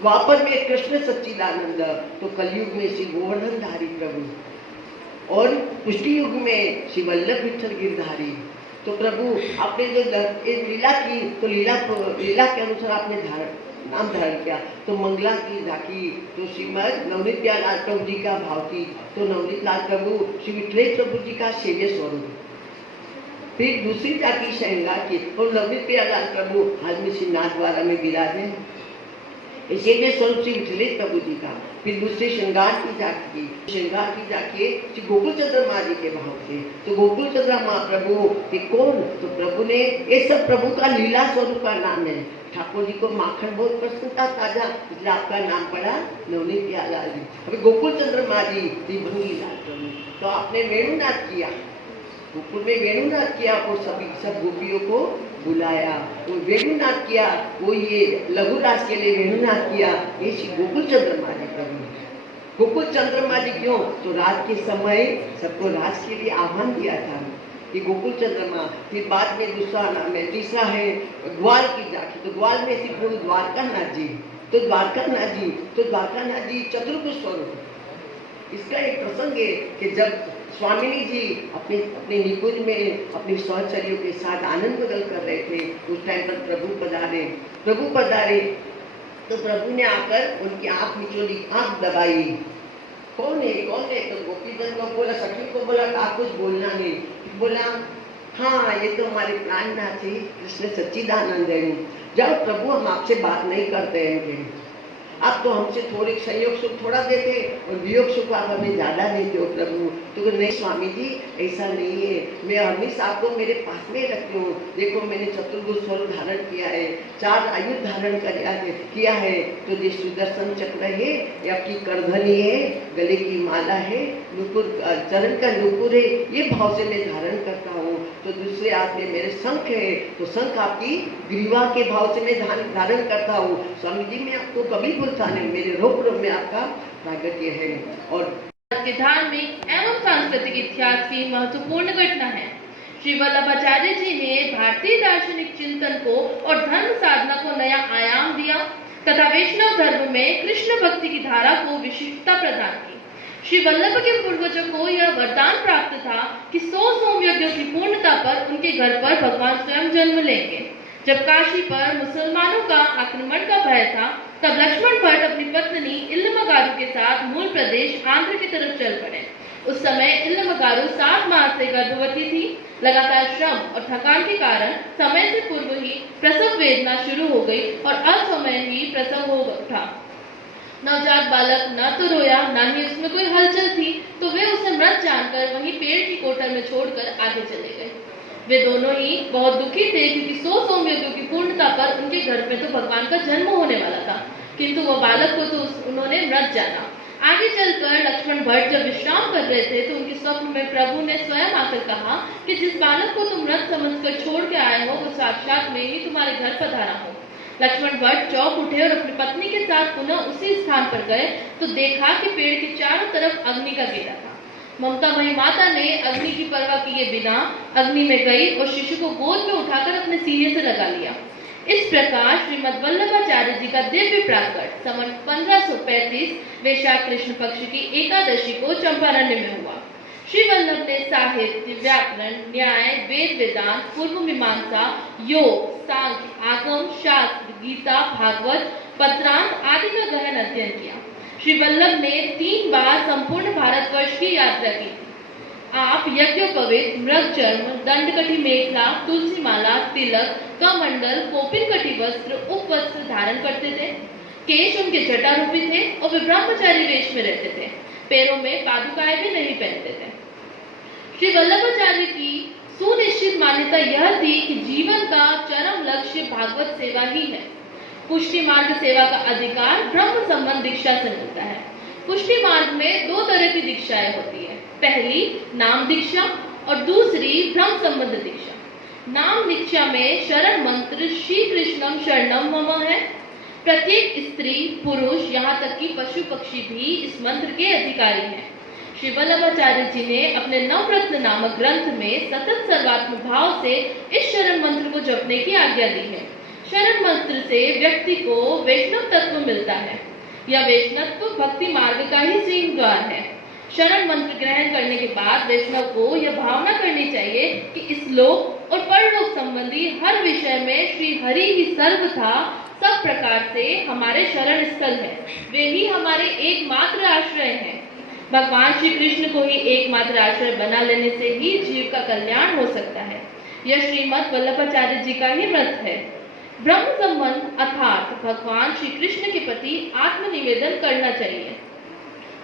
द्वापर में कृष्ण सच्चिदानंद, तो कलयुग में श्री गोवर्धन धारी प्रभु और पुष्टि युग में श्री वल्लभ विठल गिरधारी। तो प्रभु आपने जो लीला की तो लीला के अनुसार आपने नाम धारण किया। तो मंगला की झांकी तो श्रीमद नवनीत लाल प्रभु जी का भाव की, तो नवनीत लाल प्रभु श्री विठलेश प्रभु जी का सेव्य स्वरूप। फिर दूसरी झांकी श्रृंगार की और नवनीत लाल प्रभु हाल में श्री नाथ द्वारा में विराजे सेव्य स्वरूप श्री विठलेश प्रभु जी का। फिर दूसरे श्रृंगार की झांकी, श्रृंगार की झांकी श्री गोकुल चंद्रमा जी के भाव से। तो गोकुल चंद्रमा प्रभु के कौन, तो प्रभु ने ये सब प्रभु का लीला स्वरूप का नाम है। ठाकुर जी को माखन बहुत पसंद था ताजा, इसलिए आपका नाम पड़ा नवनीत लाल जी। अभी गोकुल चंद्रमा जी श्री भंगी लाल प्रभु। तो आपने वेणुनाथ किया, गोकुल में वेणुनाथ किया और सब गोपियों को बुलाया, वो वेणुनाथ किया, वो ये लघु रास के लिए वेणुनाथ किया, ये श्री गोकुल चंद्रमा जी प्रभु। गोकुल चंद्रमा जी क्यों, तो रात के समय सबको रास के लिए आह्वान दिया था कि गोकुल चंद्रमा। फिर बाद में दूसरा नाम है, तीसरा है ग्वाल की झांकी। तो ग्वाल में श्री प्रभु द्वारकानाथ जी, तो द्वारकानाथ जी चतुर्भुज स्वरूप। इसका एक प्रसंग है कि जब स्वामिनी जी अपने निकुंज में अपनी सहचर्यों के साथ आनंद बदल कर रहे थे, उस टाइम पर प्रभु पधारे तो प्रभु ने आकर उनकी आंख मिचोली, आंख दबाई। कौन है तो गोपीजन को बोला, सखी को बोला आप कुछ बोलना नहीं। बोला हाँ ये तो हमारे प्राणनाथ है कृष्ण सच्चिदानंद है। जब प्रभु हम आपसे बात नहीं करते हैं, आप तो हमसे थोड़े संयोग सुख थोड़ा देते और वियोग सुख आप हमें ज्यादा देते हो प्रभु। तो नहीं स्वामी जी ऐसा नहीं है, मैं हमेशा आपको मेरे पास में रखती हूँ। देखो मैंने चतुर्भुज स्वरूप धारण किया है, 4 आयुध धारण किया है। तो ये सुदर्शन चक्र है, ये आपकी करधनी है, गले की माला है, नुपुर चरण का नुपुर है, ये भाव से मैं धारण करता हूँ। तो दूसरे हाथ में मेरे शंख है, तो शंख आपकी ग्रीवा के भाव से मैं धारण करता हूँ। स्वामी जी मैं आपको कभी भूलता नहीं, मेरे रूप में आपका प्रागट्य है। और के धार्मिक एवं सांस्कृतिक इतिहास की महत्वपूर्ण घटना है। श्री वल्लभाचार्य जी ने भारतीय दार्शनिक चिंतन को और धर्म साधना को नया आयाम दिया तथा वैष्णव धर्म में कृष्ण भक्ति की धारा को विशिष्टता प्रदान की। श्री वल्लभ के पूर्वजों को यह वरदान प्राप्त था कि 100 सोमयज्ञों की पूर्णता पर उनके घर पर भगवान स्वयं जन्म लेंगे। जब काशी पर मुसलमानों का आक्रमण का भय था, तब लक्ष्मण भट्ट अपनी पत्नी इल्लमगारू के साथ मूल प्रदेश आंध्र की तरफ चल पड़े। उस समय इल्लमगारू 7 माह से गर्भवती थी। लगातार श्रम और थकान के कारण समय से पूर्व ही प्रसव वेदना शुरू हो गई और असमय ही प्रसव हो उठा। नवजात बालक न तो रोया, न ही उसमें कोई हलचल थी, तो वे उसे मृत जानकर वहीं पेड़ की कोठर में छोड़कर आगे चले गए। वे दोनों ही बहुत दुखी थे, क्योंकि 100 सोमयज्ञों की पूर्णता पर उनके घर में तो भगवान का जन्म होने वाला था, किंतु वह बालक को तो उन्होंने मृत जाना। आगे चलकर लक्ष्मण भट्ट जब विश्राम कर रहे थे, तो उनके स्वप्न में प्रभु ने स्वयं आकर कहा कि जिस बालक को तुम मृत समझकर छोड़ के आए हो, वो साक्षात मैं ही तुम्हारे घर पधारा हूँ। लक्ष्मण भट्ट चौंक उठे और अपनी पत्नी के साथ पुनः उसी स्थान पर गए, तो देखा कि पेड़ के चारों तरफ अग्नि का घेरा था। ममतामयी माता ने अग्नि की परवाह किए बिना अग्नि में गई और शिशु को गोद में उठाकर अपने सीने से लगा लिया। इस प्रकार श्रीमद् वल्लभाचार्य जी का दिव्य प्राकट संवत 1535 वैशाख कृष्ण पक्ष की एकादशी को चंपारण्य में हुआ। श्री वल्लभ ने साहित्य, व्याकरण, न्याय, वेद वेदांत, पूर्व मीमांसा, योग, सांख्य, आगम, शास्त्र, गीता, भागवत, पत्रांत आदि का गहन अध्ययन किया। श्री वल्लभ ने 3 बार संपूर्ण भारतवर्ष की यात्रा की थी। आप यज्ञोपवीत, मृगचर्म, दंडकटी मेखला, तुलसी माला, तिलक, कमंडल, कोपिनकटी वस्त्र, उपवस्त्र धारण करते थे। केश उनके जटारूपी थे और वे ब्रह्मचारी वेश में रहते थे। पैरों में पादुकाएं भी नहीं पहनते थे। श्री वल्लभाचार्य की सुनिश्चित मान्यता यह थी कि जीवन का चरम लक्ष्य भागवत सेवा ही है। पुष्टि मार्ग सेवा का अधिकार ब्रह्म संबंध दीक्षा से मिलता है। पुष्टि मार्ग में 2 तरह की दीक्षाएं होती है। पहली नाम दीक्षा और दूसरी ब्रह्म संबंध दीक्षा। नाम दीक्षा में शरण मंत्र श्री कृष्णम शरणम मम है। प्रत्येक स्त्री, पुरुष, यहाँ तक कि पशु पक्षी भी इस मंत्र के अधिकारी हैं। श्री वल्लभाचार्य जी ने अपने नवरत्न नामक ग्रंथ में सतत सर्वात्म भाव से इस शरण मंत्र को जपने की आज्ञा दी है। शरण मंत्र से व्यक्ति को वैष्णव तत्व मिलता है। यह वैष्णव भक्ति मार्ग का ही सिंह द्वार है। शरण मंत्र ग्रहण करने के बाद वैष्णव को यह भावना करनी चाहिए कि इस लोक और परलोक संबंधी हर विषय में श्री हरि ही सर्वथा सब प्रकार से हमारे शरण स्थल है। वे ही हमारे एकमात्र आश्रय हैं। भगवान श्री कृष्ण को ही एकमात्र आश्रय बना लेने से ही जीव का कल्याण हो सकता है। यह श्रीमद् वल्लभाचार्य जी का ही व्रत है। ब्रह्म संबंध अर्थात भगवान श्री कृष्ण के प्रति आत्मनिवेदन करना चाहिए।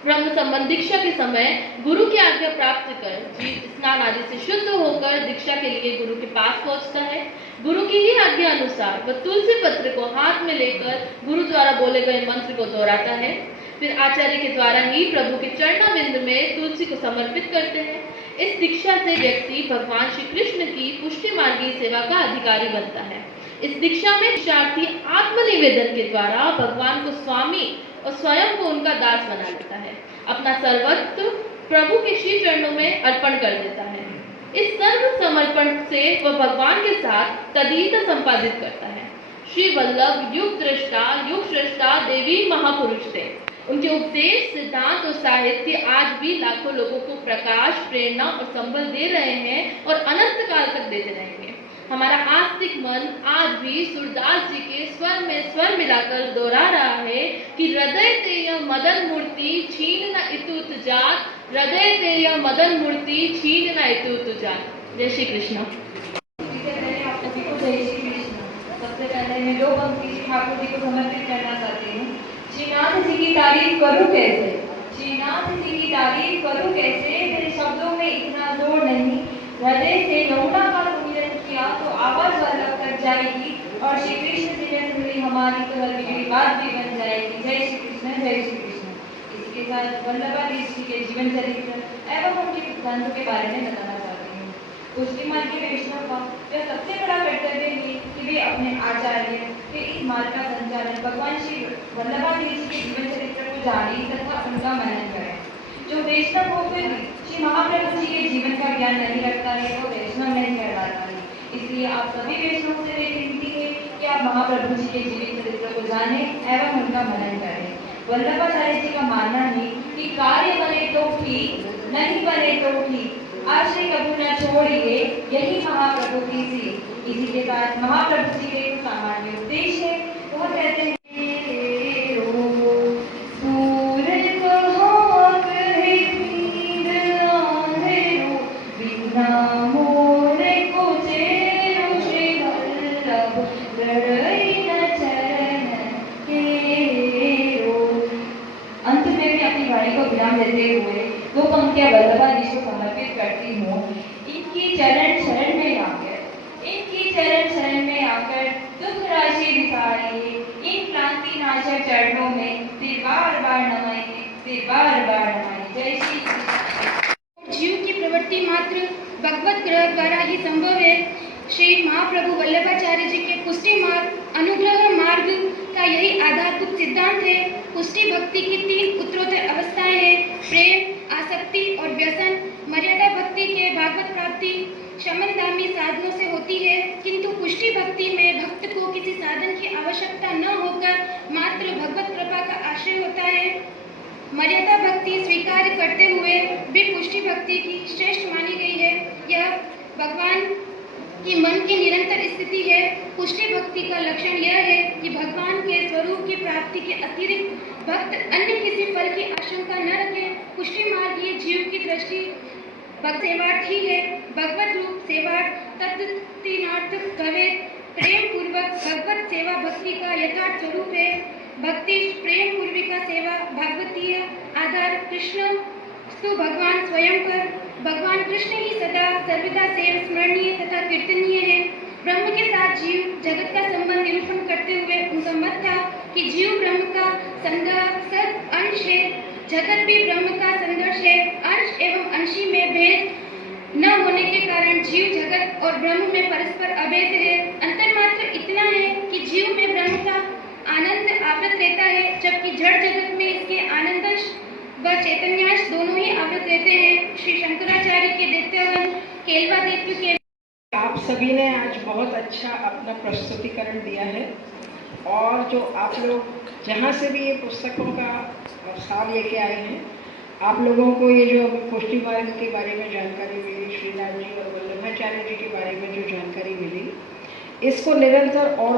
ब्रह्म संबंध दीक्षा के समय गुरु की आज्ञा प्राप्त कर जीव स्नान आदि से शुद्ध होकर दीक्षा के लिए गुरु के पास पहुंचता है। गुरु की ही आज्ञा अनुसार वह तुलसी पत्र को हाथ में लेकर गुरु द्वारा बोले गए मंत्र को दोहराता है। फिर आचार्य के द्वारा ही प्रभु के चरणाविंद में तुलसी को समर्पित करते हैं। इस दीक्षा से व्यक्ति भगवान श्री कृष्ण की पुष्टि मार्गी सेवा का अधिकारी बनता है। इस दीक्षा में दीक्षार्थी आत्मनिवेदन के द्वारा भगवान को स्वामी और स्वयं को उनका दास बना लेता है। अपना सर्वस्व प्रभु के श्री चरणों में अर्पण कर देता है। इस सर्व समर्पण से वह भगवान के साथ तदीयता संपादित करता है। श्री वल्लभ युग दृष्टा, युग श्रेष्ठा देवी महापुरुष थे। उनके उपदेश, सिद्धांत और साहित्य आज भी लाखों लोगों को प्रकाश, प्रेरणा और संबल दे रहे हैं और अनंत काल तक देते रहेंगे। हमारा आस्तिक मन आज भी सूरदास जी के स्वर में स्वर मिलाकर दोहरा रहा है कि हृदय ते यह मदन मूर्ति छीन न इतुत जात, हृदय ते यह मदन मूर्ति छीन न इतुत जात। जय श्री कृष्ण। सबसे पहले आप सभी को जय श्री कृष्ण। सबसे पहले मैं 2 पंक्ति ठाकुर जी को समर्पित करना चाहती हूँ। श्रीनाथ जी की तारीफ करूँ कैसे, श्रीनाथ जी की तारीफ करूँ कैसे, मेरे शब्दों में इतना जोर नहीं। हृदय से यमुना का सुमिरन किया तो आवाज वल्लभ तक जाएगी और श्री कृष्ण जी ने सुन ली हमारी तो हर बिगड़ी बात भी बन जाएगी। जय श्री कृष्ण, जय श्री कृष्ण। इसके साथ वल्लभाधीश जी के जीवन चरित्र एवं उनके सिद्धांतों के बारे में बताना चाहती हूँ। पुष्टि मार्ग के वैष्णव का यह सबसे बड़ा कर्तव्य है कि वे अपने आचार्य के इस मार्ग का संचालन भगवान श्री वल्लभाधीश जी के जीवन चरित्र को जाने तथा उनका मनन करें। जो वैष्णव होकर भी श्री महाप्रभु जी के जीवन का ज्ञान नहीं रखता है वो वैष्णव नहीं कहलाता है। इसलिए आप सभी वैष्णव से मेरी विनती है कि आप महाप्रभु जी के जीवन चरित्र को जाने एवं उनका मनन करें। वल्लभाचार्य जी का मानना है कि कार्य बने तो ठीक, नहीं बने तो ठीक, आश्रय कभी न छोड़िए, यही महाप्रभु की सीख। इसी के साथ महाप्रभु जी के सामान्य उपदेश है। वह कहते हैं पंक्तियां वल्लभा जी को समर्पित करती हूँ। इनकी चरण शरण में आकर, इनकी चरण शरण में आकर दुख राशि बिसारिए, इन क्रांति नाशक चरणों में सिर बार बार नमाइए, सिर बार बार नमाइए। जय श्री कृष्ण। जीव की प्रवृत्ति मात्र भगवत ग्रह द्वारा ही संभव है। श्री महाप्रभु वल्लभाचार्य जी के पुष्टि मार्ग, अनुग्रह मार्ग का यही आधारभूत सिद्धांत है। पुष्टि भक्ति की 3 उत्तरोत्तर अवस्थाएं हैं: प्रेम, आसक्ति और व्यसन। मर्यादा भक्ति के भागवत प्राप्ति शमनगामी साधनों से होती है, किंतु पुष्टि भक्ति में भक्त को किसी साधन की आवश्यकता न होकर मात्र भगवत कृपा का आश्रय होता है। मर्यादा भक्ति स्वीकार करते हुए भी पुष्टि भक्ति की श्रेष्ठ मानी गई है। यह भगवान की मन की निरंतर स्थिति है। पुष्टि भक्ति का लक्षण यह है कि भगवान के स्वरूप की प्राप्ति के अतिरिक्त भक्त अन्य किसी फल की आशंका न रखे। पुष्टि मार्ग ये जीव की दृष्टि भक्त सेवार्थ ही है। भगवत रूप सेवार्थ तत्तीनार्थ कवे प्रेम पूर्वक भगवत सेवा भक्ति का यथार्थ स्वरूप है। भक्ति प्रेम पूर्विका सेवा भागवतीय आधार कृष्ण स्तु भगवान स्वयं पर। भगवान कृष्ण ही सदा सर्वदा सेव स्मरणीय तथा कीर्तनीय है। ब्रह्म के साथ जीव जगत का संबंध निरूपण करते हुए उनका मत था कि जीव ब्रह्म का संघर्ष अंश है, जगत भी ब्रह्म का संघर्ष है। अंश एवं अंशी में भेद न होने के कारण जीव जगत और ब्रह्म में परस्पर अभेद है। अंतर मात्र इतना है कि जीव में ब्रह्म का आनंद आवृत रहता है, जबकि जड़ जगत में इसके आनंदश व चैतन्यांश दोनों ही आवृत रहते हैं। श्री शंकराचार्य के दैत्यवन केलवा दैत्य के आप सभी ने आज बहुत अच्छा अपना प्रस्तुतिकरण दिया है, और जो आप लोग जहाँ से भी ये पुस्तकों का सार लेके आए हैं, आप लोगों को ये जो पुष्टि मार्ग के बारे में जानकारी मिली, श्रीनाथ जी और वल्लभाचार्य जी के बारे में जो जानकारी मिली, इसको निरंतर और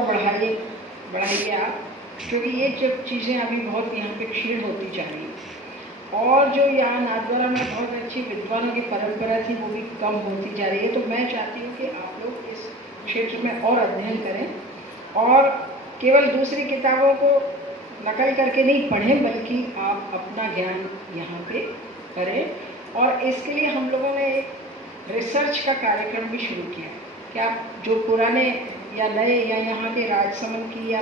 बढ़ाइए आप, क्योंकि ये जब चीज़ें अभी बहुत यहाँ पे क्षीण होती जा रही है, और जो यहाँ नाथद्वारा में बहुत अच्छी विद्वानों की परंपरा थी वो भी कम होती जा रही है। तो मैं चाहती हूँ कि आप लोग इस क्षेत्र में और अध्ययन करें, और केवल दूसरी किताबों को नकल करके नहीं पढ़ें, बल्कि आप अपना ज्ञान यहाँ पे करें। और इसके लिए हम लोगों ने एक रिसर्च का कार्यक्रम भी शुरू किया कि आप जो पुराने या नए या यहाँ के राजसमंद की या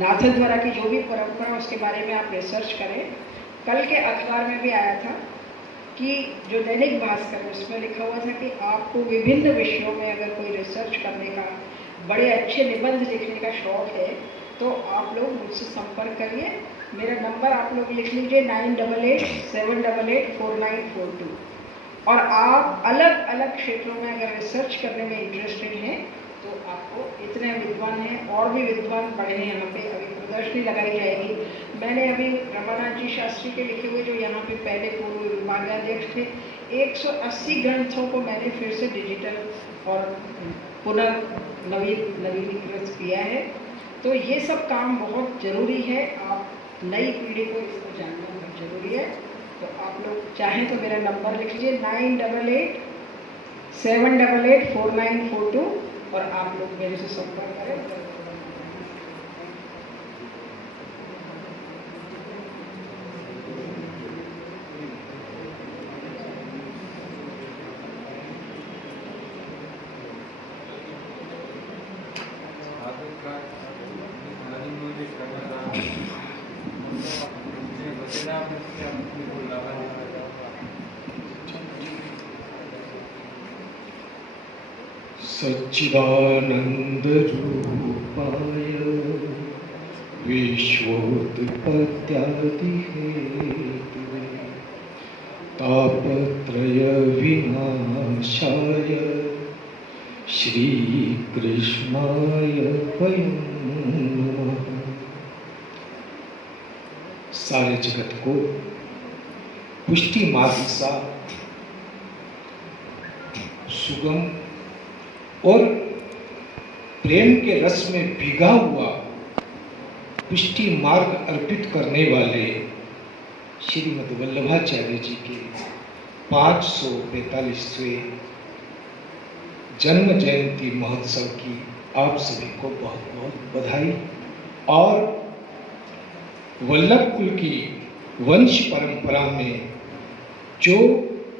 नाथद्वारा की जो भी परंपरा उसके बारे में आप रिसर्च करें। कल के अखबार में भी आया था कि जो दैनिक भास्कर उसमें लिखा हुआ था कि आपको विभिन्न विषयों में अगर कोई रिसर्च करने का, बड़े अच्छे निबंध लिखने का शौक है, तो आप लोग मुझसे संपर्क करिए। मेरा नंबर आप लोग लिख लीजिए 9887884942। और आप अलग अलग क्षेत्रों में अगर रिसर्च करने में इंटरेस्टेड हैं तो आपको इतने विद्वान हैं, और भी विद्वान पढ़े हैं। यहाँ पे अभी प्रदर्शनी लगाई जाएगी। मैंने अभी रमानाथ जी शास्त्री के लिखे हुए जो यहाँ पे पहले पूर्व विभागाध्यक्ष थे, 180 ग्रंथों को मैंने फिर से डिजिटल और नवीनीकृत किया है। तो ये सब काम बहुत ज़रूरी है। आप नई पीढ़ी को इसको जानना बहुत ज़रूरी है। तो आप लोग चाहें तो मेरा नंबर लिख लीजिए 9887884942, और आप लोग मेरे से संपर्क करें। सच्चिदानंद रूपाय विश्वोत्पत्त्यादि हेतवे तापत्रय विनाशाय श्री कृष्णाय वयं नमः। सारे जगत को पुष्टि मार्ग सा सुगम और प्रेम के रस में भीगा हुआ पुष्टि मार्ग अर्पित करने वाले श्रीमद् वल्लभाचार्य जी के 545वें जन्म जयंती महोत्सव की आप सभी को बहुत बहुत बधाई। और वल्लभ कुल की वंश परंपरा में जो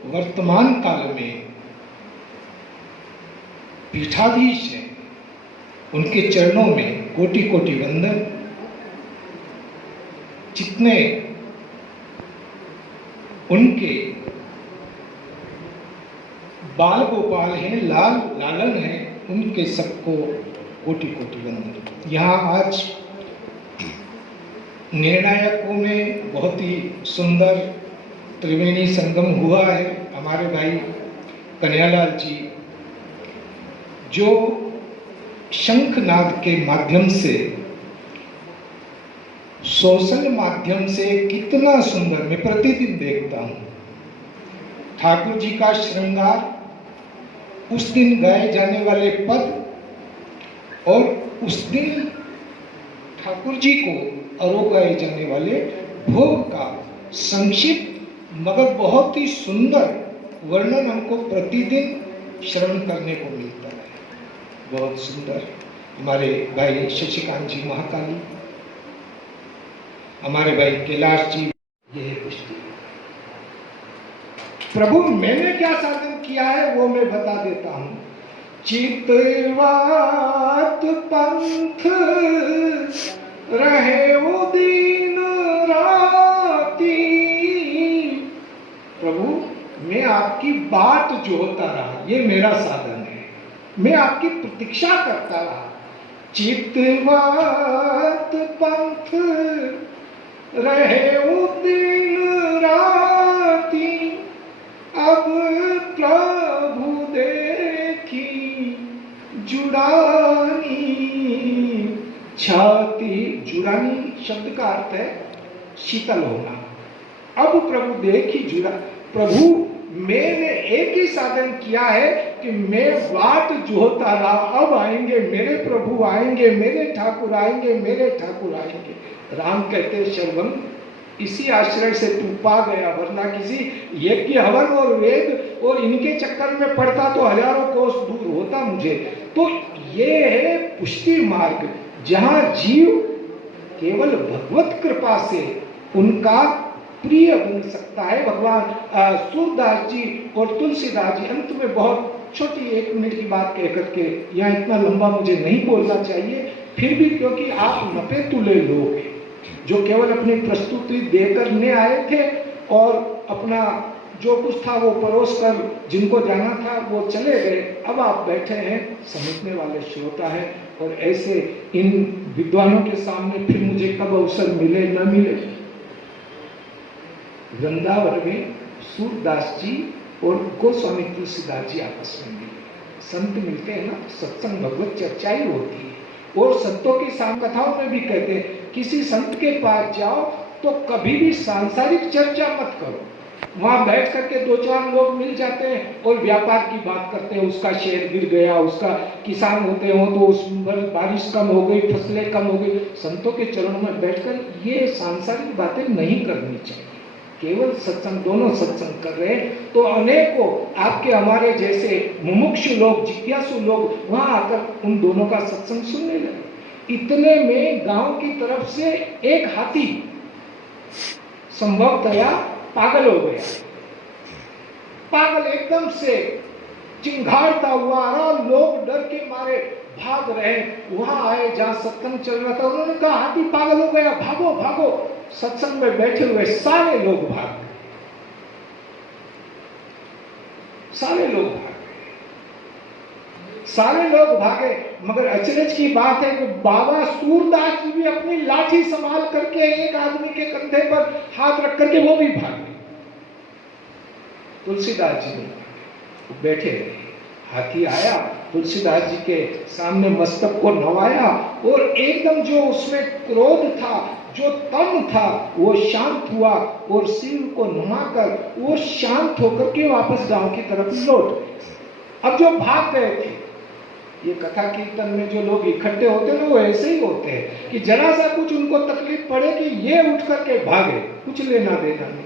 वर्तमान काल में पीठाधीश हैं, उनके चरणों में कोटि कोटि वंदन। जितने उनके बाल गोपाल हैं, लालन हैं, उनके सबको कोटि कोटि वंदन। यहाँ आज निर्णायकों में बहुत ही सुंदर त्रिवेणी संगम हुआ है। हमारे भाई कन्हैयालाल जी जो शंखनाद के माध्यम से, सोशल माध्यम से कितना सुंदर, मैं प्रतिदिन देखता हूँ ठाकुर जी का श्रृंगार, उस दिन गाए जाने वाले पद और उस दिन ठाकुर जी को अरोगाए जाने वाले भोग का संक्षिप्त मगर बहुत ही सुंदर वर्णन हमको प्रतिदिन श्रवण करने को मिलता है। बहुत सुंदर। हमारे भाई शशिकांत जी महाकाली, हमारे भाई कैलाश जी, ये है पुष्टि। प्रभु मैंने क्या साधन किया है वो मैं बता देता हूं। चितवात पंथ रहे वो दिन राती। प्रभु मैं आपकी बात जोहता रहा, ये मेरा साधन है। मैं आपकी प्रतीक्षा करता रहा। चितवात पंथ रहे वो दिन राती, अब प्रभु देखी जुड़ानी छाती। जुड़ानी शब्द का अर्थ है शीतल होना। अब प्रभु देखी जुड़ा। प्रभु मैंने एक ही साधन किया है कि मैं बात जोहता रहा, अब आएंगे मेरे प्रभु, आएंगे मेरे ठाकुर, आएंगे मेरे ठाकुर आएंगे। राम कहते श्रवण इसी आश्रय से तू पा गया, वरना किसी यज्ञ हवन और वेद और इनके चक्कर में पड़ता तो हजारों कोस दूर होता मुझे। तो ये है पुष्टि मार्ग, जहां जीव केवल भगवत कृपा से उनका प्रिय बन सकता है। भगवान सूरदास जी और तुलसीदास जी, अंत में बहुत छोटी 1 मिनट की बात कह करके, यहाँ इतना लंबा मुझे नहीं बोलना चाहिए, फिर भी क्योंकि आप नपे तुले लोग हैं जो केवल अपनी प्रस्तुति देकर ने आए थे और अपना जो कुछ था वो परोस कर जिनको जाना था वो चले गए। अब आप बैठे हैं, समझने वाले श्रोता हैं, और ऐसे इन विद्वानों के सामने फिर मुझे कब अवसर मिले न मिले। वृंदावन में सूरदास जी और गोस्वामी तुलसीदास जी आपस में मिले। संत मिलते हैं ना, सत्संग भगवत चर्चा ही होती है। और संतों की साम कथाओं में भी कहते हैं किसी संत के पास जाओ तो कभी भी सांसारिक चर्चा मत करो। वहां बैठ करके 2-4 लोग मिल जाते हैं और व्यापार की बात करते हैं, उसका शेयर गिर गया, उसका किसान होते हो तो उस बारिश कम हो गई, फसलें कम हो गई। संतों के चरणों में बैठकर ये सांसारिक बातें नहीं करनी चाहिए, केवल सत्संग। दोनों सत्संग कर रहे हैं तो अनेकों आपके हमारे जैसे मुमुक्षु लोग, जिज्ञासु लोग वहां आकर उन दोनों का सत्संग सुनने लगे। इतने में गांव की तरफ से एक हाथी संभवतया पागल हो गया। पागल एकदम से चिंघाड़ता हुआ आ रहा, लोग डर के मारे भाग रहे। वहां आए जहां सत्संग चल रहा था, उन्होंने कहा हाथी पागल हो गया, भागो भागो। सत्संग में बैठे हुए सारे लोग भाग गए, सारे लोग भाग गए, सारे लोग भागे। मगर अचरज की बात है कि बाबा सूरदास जी भी अपनी लाठी संभाल करके एक आदमी के कंधे पर हाथ रख करके वो भी भाग गए। तुलसीदास जी बैठे रहे। हाथी आया, तुलसीदास जी के सामने मस्तक को नवाया और एकदम जो उसमें क्रोध था, जो तम था, वो शांत हुआ और सिर को नुमाकर वो शांत होकर के वापस गांव की तरफ लौट गए। अब जो भाग गए थे, ये कथा कीर्तन में जो लोग इकट्ठे होते हैं वो ऐसे ही होते हैं कि जरा सा कुछ उनको तकलीफ पड़े कि ये उठ करके भागे, कुछ लेना देना नहीं।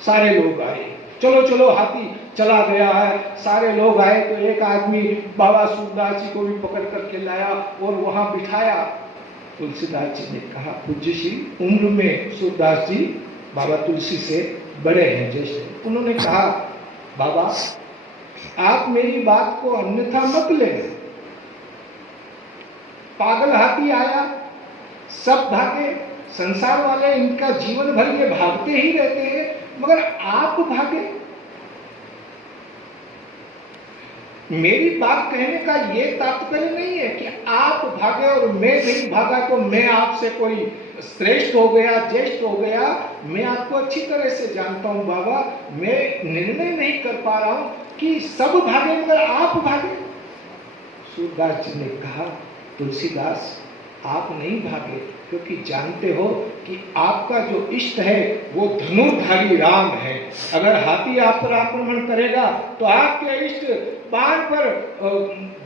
सारे लोग आए, चलो चलो हाथी चला गया है। सारे लोग आए तो एक आदमी बाबा सूरदास जी को भी पकड़ करके लाया और वहां बिठाया। तुलसीदास जी ने कहा, पूज्य श्री, उम्र में सूरदास जी बाबा तुलसी से बड़े हैं, ज्येष्ठ। उन्होंने कहा, बाबा आप मेरी बात को अन्यथा मत लेना। पागल हाथी आया, सब भागे, संसार वाले इनका जीवन भर ये भागते ही रहते हैं, मगर आप भागे। मेरी बात कहने का ये तात्पर्य नहीं है कि आप भागे और मैं नहीं भागा तो मैं आपसे कोई श्रेष्ठ हो गया, ज्येष्ठ हो गया। मैं आपको अच्छी तरह से जानता हूं बाबा, मैं निर्णय नहीं कर पा रहा हूं कि सब भागे मगर आप भागे। सूरदास जी ने कहा, तुलसीदास आप नहीं भागे, क्योंकि जानते हो कि आपका जो इष्ट है वो धनुर्धारी राम है। अगर हाथी आप पर आक्रमण करेगा तो आपके इष्ट बाण पर,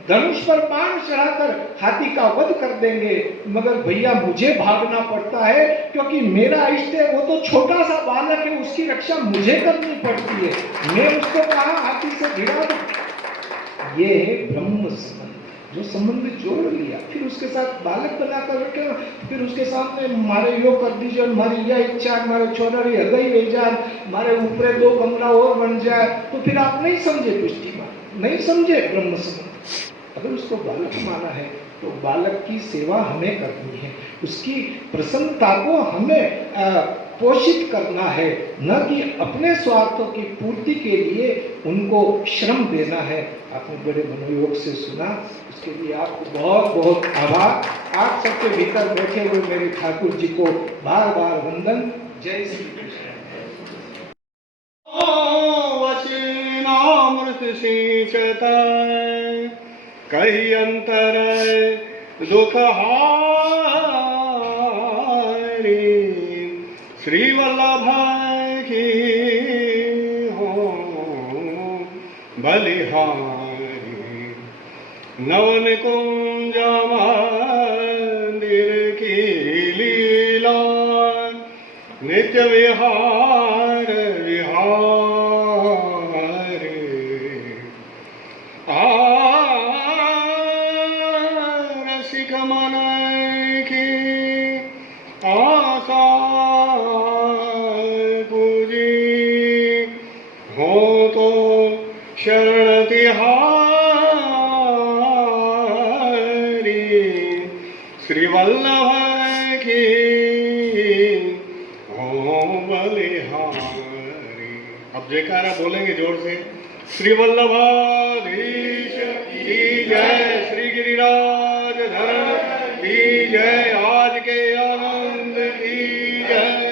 धनुष पर बाण चढ़ाकर हाथी का वध कर देंगे, मगर भैया मुझे भागना पड़ता है क्योंकि मेरा इष्ट है, वो तो छोटा सा बालक है, उसकी रक्षा मुझे करनी पड़ती है। मैं उसको कहा हाथी से भिड़ा दूं। ये है ब्रह्म संबंध, जो संबंध जोड़ लिया, फिर उसके साथ बालक बनाकर रखे, फिर उसके सामने मारे यो कर दीजिए, हमारी यह इच्छा, हमारे छोरी हृदय ले जाए, हमारे ऊपर 2 बंगला और बन जाए, तो फिर आप नहीं समझे पुष्टिमान, नहीं समझे ब्रह्म संबंध। अगर उसको बालक माना है तो बालक की सेवा हमें करनी है, उसकी प्रसन्नता को हमें पोषित करना है, न कि अपने स्वार्थों की पूर्ति के लिए उनको श्रम देना है। आपने बड़े मनोयोग से सुना, उसके लिए आपको बहुत बहुत आभार। आप सबके भीतर बैठे हुए मेरे ठाकुर जी को बार बार वंदन। जय श्री कृष्ण। वचनामृत सिंचता कही अंतर दुख हारी, श्री वल्लभ की हो बलिहारी। नवन कुंज मंदिर की लीला, नित्य विहार विहार। रसिक मन की आशा पूजी, हो तो शरण तिहारी। श्री वल्लभ की हो बलिहारी। अब जयकारा बोलेंगे जोर से। श्री वल्लभाधीश की जय, श्री गिरिराज धर की जय, आज के आनंद की जय।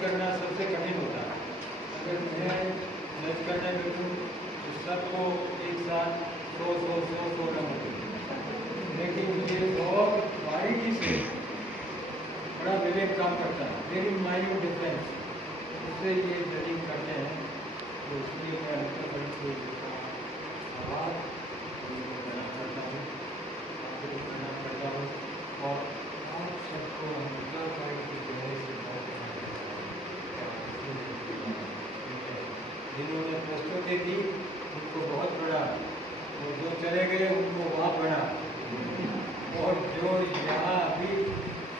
करना सबसे कठिन होता है। अगर मैं जज करने बैठूँ तो सबको एक साथ 100 नंबर, लेकिन मुझे बहुत बारीकी से बड़ा विवेक काम करता है, वेरी माइन्यूट डिफरेंस, उससे ये जजिंग करते हैं। तो इसलिए मैं अंतर बड़ी से आवाज़ करता हूँ, करता हूँ और आप सबको हमेशा की जगह से जिन्होंने प्रस्तुति दी उनको बहुत बड़ा, और जो चले गए उनको बहुत बड़ा, और जो यहाँ अभी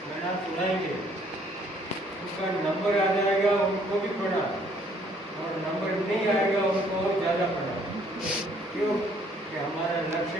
गाना सुनाएंगे उसका नंबर आ जाएगा उनको भी पड़ा, और नंबर नहीं आएगा उनको और ज़्यादा पड़ा। क्यों कि हमारा लक्ष्य